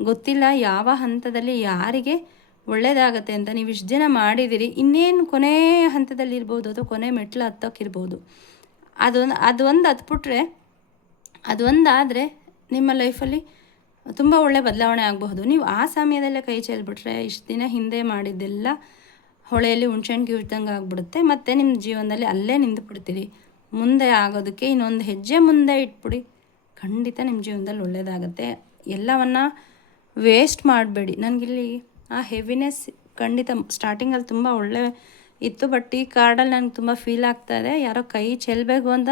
ಗೊತ್ತಿಲ್ಲ ಯಾವ ಹಂತದಲ್ಲಿ ಯಾರಿಗೆ ಒಳ್ಳೆಯದಾಗತ್ತೆ ಅಂತ. ನೀವು ಇಷ್ಟು ದಿನ ಮಾಡಿದ್ದೀರಿ, ಇನ್ನೇನು ಕೊನೆಯ ಹಂತದಲ್ಲಿರ್ಬೋದು ಅಥವಾ ಕೊನೆ ಮೆಟ್ಲು ಹತ್ತೋಕ್ಕಿರ್ಬೋದು. ಅದೊಂದು ಹತ್ಬಿಟ್ರೆ, ಅದೊಂದಾದರೆ ನಿಮ್ಮ ಲೈಫಲ್ಲಿ ತುಂಬ ಒಳ್ಳೆಯ ಬದಲಾವಣೆ ಆಗಬಹುದು. ನೀವು ಆ ಸಮಯದಲ್ಲೇ ಕೈ ಚೆಲ್ಬಿಟ್ರೆ ಇಷ್ಟು ದಿನ ಹಿಂದೆ ಮಾಡಿದ್ದೆಲ್ಲ ಹೊಳೆಯಲ್ಲಿ ಹುಣ್ಸೆಹಣ್ಣು ಕಿವಿದಂಗೆ ಆಗಿಬಿಡುತ್ತೆ. ಮತ್ತು ನಿಮ್ಮ ಜೀವನದಲ್ಲಿ ಅಲ್ಲೇ ನಿಂತುಬಿಡ್ತೀರಿ. ಮುಂದೆ ಆಗೋದಕ್ಕೆ ಇನ್ನೊಂದು ಹೆಜ್ಜೆ ಮುಂದೆ ಇಟ್ಬಿಡಿ. ಖಂಡಿತ ನಿಮ್ಮ ಜೀವನದಲ್ಲಿ ಒಳ್ಳೆಯದಾಗತ್ತೆ. ಎಲ್ಲವನ್ನು ವೇಸ್ಟ್ ಮಾಡಬೇಡಿ. ನನಗಿಲ್ಲಿ ಆ ಹೆವಿನೆಸ್ ಖಂಡಿತ ಸ್ಟಾರ್ಟಿಂಗಲ್ಲಿ ತುಂಬ ಒಳ್ಳೆ ಇತ್ತು, ಬಟ್ ಈ ಕಾರ್ಡಲ್ಲಿ ನನಗೆ ತುಂಬ ಫೀಲ್ ಆಗ್ತಾಯಿದೆ. ಯಾರೋ ಕೈ ಚೆಲ್ಲಬೇಕು ಅಂತ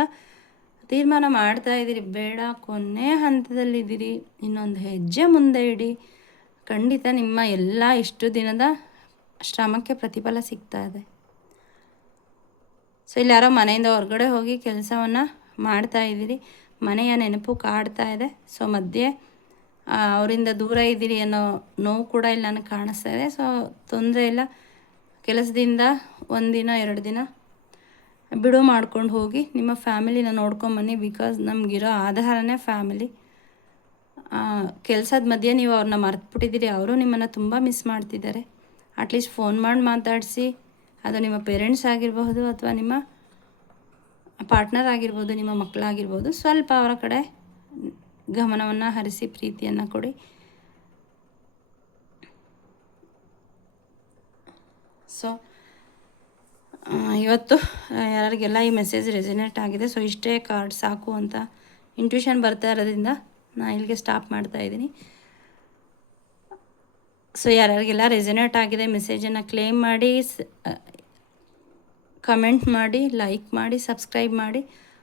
ತೀರ್ಮಾನ ಮಾಡ್ತಾಯಿದ್ದೀರಿ, ಬೇಡ, ಕೊನೆ ಹಂತದಲ್ಲಿದ್ದೀರಿ, ಇನ್ನೊಂದು ಹೆಜ್ಜೆ ಮುಂದೆ ಇಡಿ. ಖಂಡಿತ ನಿಮ್ಮ ಎಲ್ಲ ಇಷ್ಟು ದಿನದ ಶ್ರಮಕ್ಕೆ ಪ್ರತಿಫಲ ಸಿಗ್ತಾ ಇದೆ. ಸೊ ಇಲ್ಲಿ ಯಾರೋ ಮನೆಯಿಂದ ಹೊರಗಡೆ ಹೋಗಿ ಕೆಲಸವನ್ನು ಮಾಡ್ತಾ ಇದ್ದೀರಿ. ಮನೆಯ ನೆನಪು ಕಾಡ್ತಾ ಇದೆ. ಸೊ ಮಧ್ಯೆ ಅವರಿಂದ ದೂರ ಇದ್ದೀರಿ ಅನ್ನೋ ನೋವು ಕೂಡ ಇಲ್ಲಿ ನನಗೆ ಕಾಣಿಸ್ತಾ ಇದೆ. ಸೊ ತೊಂದರೆ ಇಲ್ಲ, ಕೆಲಸದಿಂದ 1 ದಿನ 2 ದಿನ ಬಿಡುವು ಮಾಡ್ಕೊಂಡು ಹೋಗಿ ನಿಮ್ಮ ಫ್ಯಾಮಿಲಿನ ನೋಡ್ಕೊಂಬನ್ನಿ. Because ನಮಗಿರೋ ಆಧಾರನೇ family. ಕೆಲಸದ ಮಧ್ಯೆ ನೀವು ಅವ್ರನ್ನ ಮರೆತುಬಿಟ್ಟಿದ್ದೀರಿ. ಅವರು ನಿಮ್ಮನ್ನು ತುಂಬ ಮಿಸ್ ಮಾಡ್ತಿದ್ದಾರೆ. ಅಟ್ಲೀಸ್ಟ್ ಫೋನ್ ಮಾಡಿ ಮಾತಾಡಿಸಿ, ಅದು ನಿಮ್ಮ ಪೇರೆಂಟ್ಸ್ ಆಗಿರಬಹುದು ಅಥವಾ ನಿಮ್ಮ ಪಾರ್ಟ್ನರ್ ಆಗಿರ್ಬೋದು, ನಿಮ್ಮ ಮಕ್ಕಳಾಗಿರ್ಬೋದು, ಸ್ವಲ್ಪ ಅವರ ಕಡೆ ಗಮನವನ್ನು ಹರಿಸಿ ಪ್ರೀತಿಯನ್ನು ಕೊಡಿ. ಸೊ ಇವತ್ತು ಯಾರಿಗೆಲ್ಲ ಈ ಮೆಸೇಜ್ ರೆಸಿನೇಟ್ ಆಗಿದೆ. ಸೊ ಇಷ್ಟೇ ಕಾರ್ಡ್ ಸಾಕು ಅಂತ ಇಂಟ್ಯೂಷನ್ ಬರ್ತಾ ಇರೋದ್ರಿಂದ ನಾನು ಇಲ್ಲಿಗೆ ಸ್ಟಾಪ್ ಮಾಡ್ತಾಯಿದ್ದೀನಿ. ಸೊ ಯಾರಿಗೆಲ್ಲ ರೆಸಿನೇಟ್ ಆಗಿದೆ ಮೆಸೇಜನ್ನು ಕ್ಲೇಮ್ ಮಾಡಿ, ಕಮೆಂಟ್ ಮಾಡಿ, ಲೈಕ್ ಮಾಡಿ, ಸಬ್ಸ್ಕ್ರೈಬ್ ಮಾಡಿ.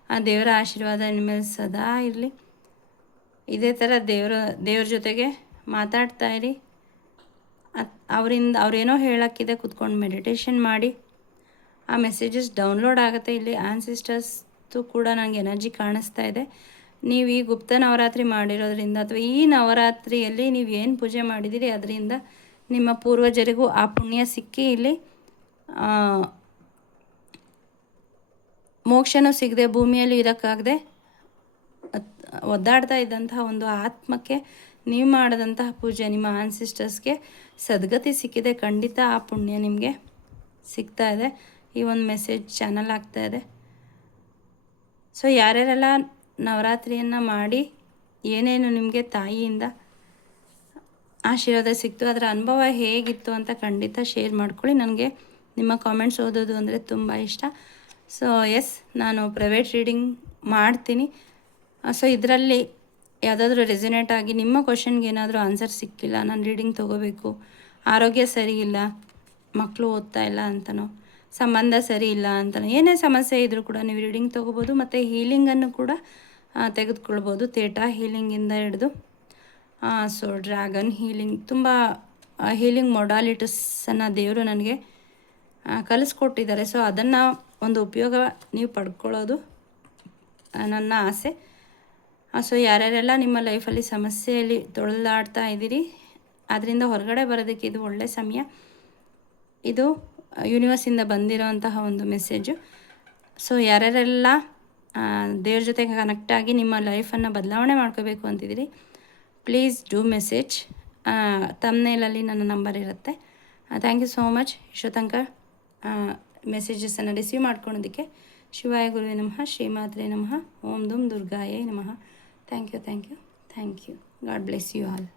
ಆ ದೇವರ ಆಶೀರ್ವಾದ ನಿಮ್ಮ ಮೇಲೆ ಸದಾ ಇರಲಿ. ಇದೇ ಥರ ದೇವ್ರ ಜೊತೆಗೆ ಮಾತಾಡ್ತಾ ಇರಿ. ಅವರೇನೋ ಹೇಳೋಕ್ಕಿದೆ, ಕೂತ್ಕೊಂಡು ಮೆಡಿಟೇಷನ್ ಮಾಡಿ. ಆ ಮೆಸೇಜಸ್ ಡೌನ್ಲೋಡ್ ಆಗುತ್ತೆ. ಇಲ್ಲಿ ಆನ್ಸಿಸ್ಟರ್ಸ್ದು ಕೂಡ ನನಗೆ ಎನರ್ಜಿ ಕಾಣಿಸ್ತಾ ಇದೆ. ನೀವು ಈ ಗುಪ್ತ ನವರಾತ್ರಿ ಮಾಡಿರೋದ್ರಿಂದ ಅಥವಾ ಈ ನವರಾತ್ರಿಯಲ್ಲಿ ನೀವು ಏನು ಪೂಜೆ ಮಾಡಿದ್ದೀರಿ ಅದರಿಂದ ನಿಮ್ಮ ಪೂರ್ವಜರಿಗೂ ಆ ಪುಣ್ಯ ಸಿಕ್ಕಿ ಇಲ್ಲಿ ಮೋಕ್ಷನೂ ಸಿಗದೆ ಭೂಮಿಯಲ್ಲಿ ಇರೋಕ್ಕಾಗದೆ ಒದ್ದಾಡ್ತಾ ಇದ್ದಂತಹ ಒಂದು ಆತ್ಮಕ್ಕೆ ನೀವು ಮಾಡಿದಂತಹ ಪೂಜೆ, ನಿಮ್ಮ ಆನ್ಸಿಸ್ಟರ್ಸ್ಗೆ ಸದ್ಗತಿ ಸಿಕ್ಕಿದೆ. ಖಂಡಿತ ಆ ಪುಣ್ಯ ನಿಮಗೆ ಸಿಗ್ತಾ ಇದೆ. ಈ ಒಂದು ಮೆಸೇಜ್ ಚಾನಲ್ ಆಗ್ತಾ ಇದೆ. ಸೊ ಯಾರ್ಯಾರೆಲ್ಲ ನವರಾತ್ರಿಯನ್ನು ಮಾಡಿ ಏನೇನು ನಿಮಗೆ ತಾಯಿಯಿಂದ ಆಶೀರ್ವಾದ ಸಿಕ್ತು, ಅದರ ಅನುಭವ ಹೇಗಿತ್ತು ಅಂತ ಖಂಡಿತ ಶೇರ್ ಮಾಡ್ಕೊಳ್ಳಿ. ನನಗೆ ನಿಮ್ಮ ಕಾಮೆಂಟ್ಸ್ ಓದೋದು ಅಂದರೆ ತುಂಬ ಇಷ್ಟ. ಸೊ ಎಸ್, ನಾನು ಪ್ರೈವೇಟ್ ರೀಡಿಂಗ್ ಮಾಡ್ತೀನಿ. ಸೊ ಇದರಲ್ಲಿ ಯಾವುದಾದ್ರೂ ರೆಸಿನೇಟ್ ಆಗಿ ನಿಮ್ಮ ಕ್ವಶನ್ಗೆ ಏನಾದರೂ ಆನ್ಸರ್ ಸಿಕ್ಕಿಲ್ಲ, ನಾನು ರೀಡಿಂಗ್ ತೊಗೋಬೇಕು, ಆರೋಗ್ಯ ಸರಿ ಇಲ್ಲ, ಮಕ್ಕಳು ಓದ್ತಾ ಇಲ್ಲ ಅಂತನೋ, ಸಂಬಂಧ ಸರಿ ಇಲ್ಲ ಅಂತನೋ, ಏನೇ ಸಮಸ್ಯೆ ಇದ್ದರೂ ಕೂಡ ನೀವು ರೀಡಿಂಗ್ ತೊಗೋಬೋದು. ಮತ್ತು ಹೀಲಿಂಗನ್ನು ಕೂಡ ತೆಗೆದುಕೊಳ್ಬೋದು. ಥೇಟಾ ಹೀಲಿಂಗಿಂದ ಹಿಡಿದು ಸೊ ಡ್ರ್ಯಾಗನ್ ಹೀಲಿಂಗ್, ತುಂಬ ಹೀಲಿಂಗ್ ಮೊಡಾಲಿಟೀಸನ್ನು ದೇವರು ನನಗೆ ಕಲಿಸ್ಕೊಟ್ಟಿದ್ದಾರೆ. ಸೊ ಅದನ್ನು ಒಂದು ಉಪಯೋಗ ನೀವು ಪಡ್ಕೊಳ್ಳೋದು ನನ್ನ ಆಸೆ. ಸೊ ಯಾರ್ಯಾರೆಲ್ಲ ನಿಮ್ಮ ಲೈಫಲ್ಲಿ ಸಮಸ್ಯೆಯಲ್ಲಿ ತೊಳಲಾಡ್ತಾ ಇದ್ದೀರಿ, ಅದರಿಂದ ಹೊರಗಡೆ ಬರೋದಕ್ಕೆ ಇದು ಒಳ್ಳೆಯ ಸಮಯ. ಇದು ಯೂನಿವರ್ಸಿಂದ ಬಂದಿರೋಂತಹ ಒಂದು ಮೆಸೇಜು. ಸೊ ಯಾರ್ಯಾರೆಲ್ಲ ದೇವ್ರ ಜೊತೆಗೆ ಕನೆಕ್ಟ್ ಆಗಿ ನಿಮ್ಮ ಲೈಫನ್ನು ಬದಲಾವಣೆ ಮಾಡ್ಕೋಬೇಕು ಅಂತಿದ್ದೀರಿ, ಪ್ಲೀಸ್ ಡೂ ಮೆಸೇಜ್. ತಮ್ನೇಲಲ್ಲಿ ನನ್ನ ನಂಬರ್ ಇರುತ್ತೆ. Thank you so much. ಇಷ್ಟೋ ತನಕ ಮೆಸೇಜಸನ್ನು ರಿಸೀವ್ ಮಾಡ್ಕೊಳೋದಕ್ಕೆ. ಶಿವಾಯ ಗುರುವೇ ನಮಃ, ಶ್ರೀಮಾತ್ರೆ ನಮಃ, ಓಂ ದುಂ ದುರ್ಗಾಯೇ ನಮಃ. Thank you. God bless you all.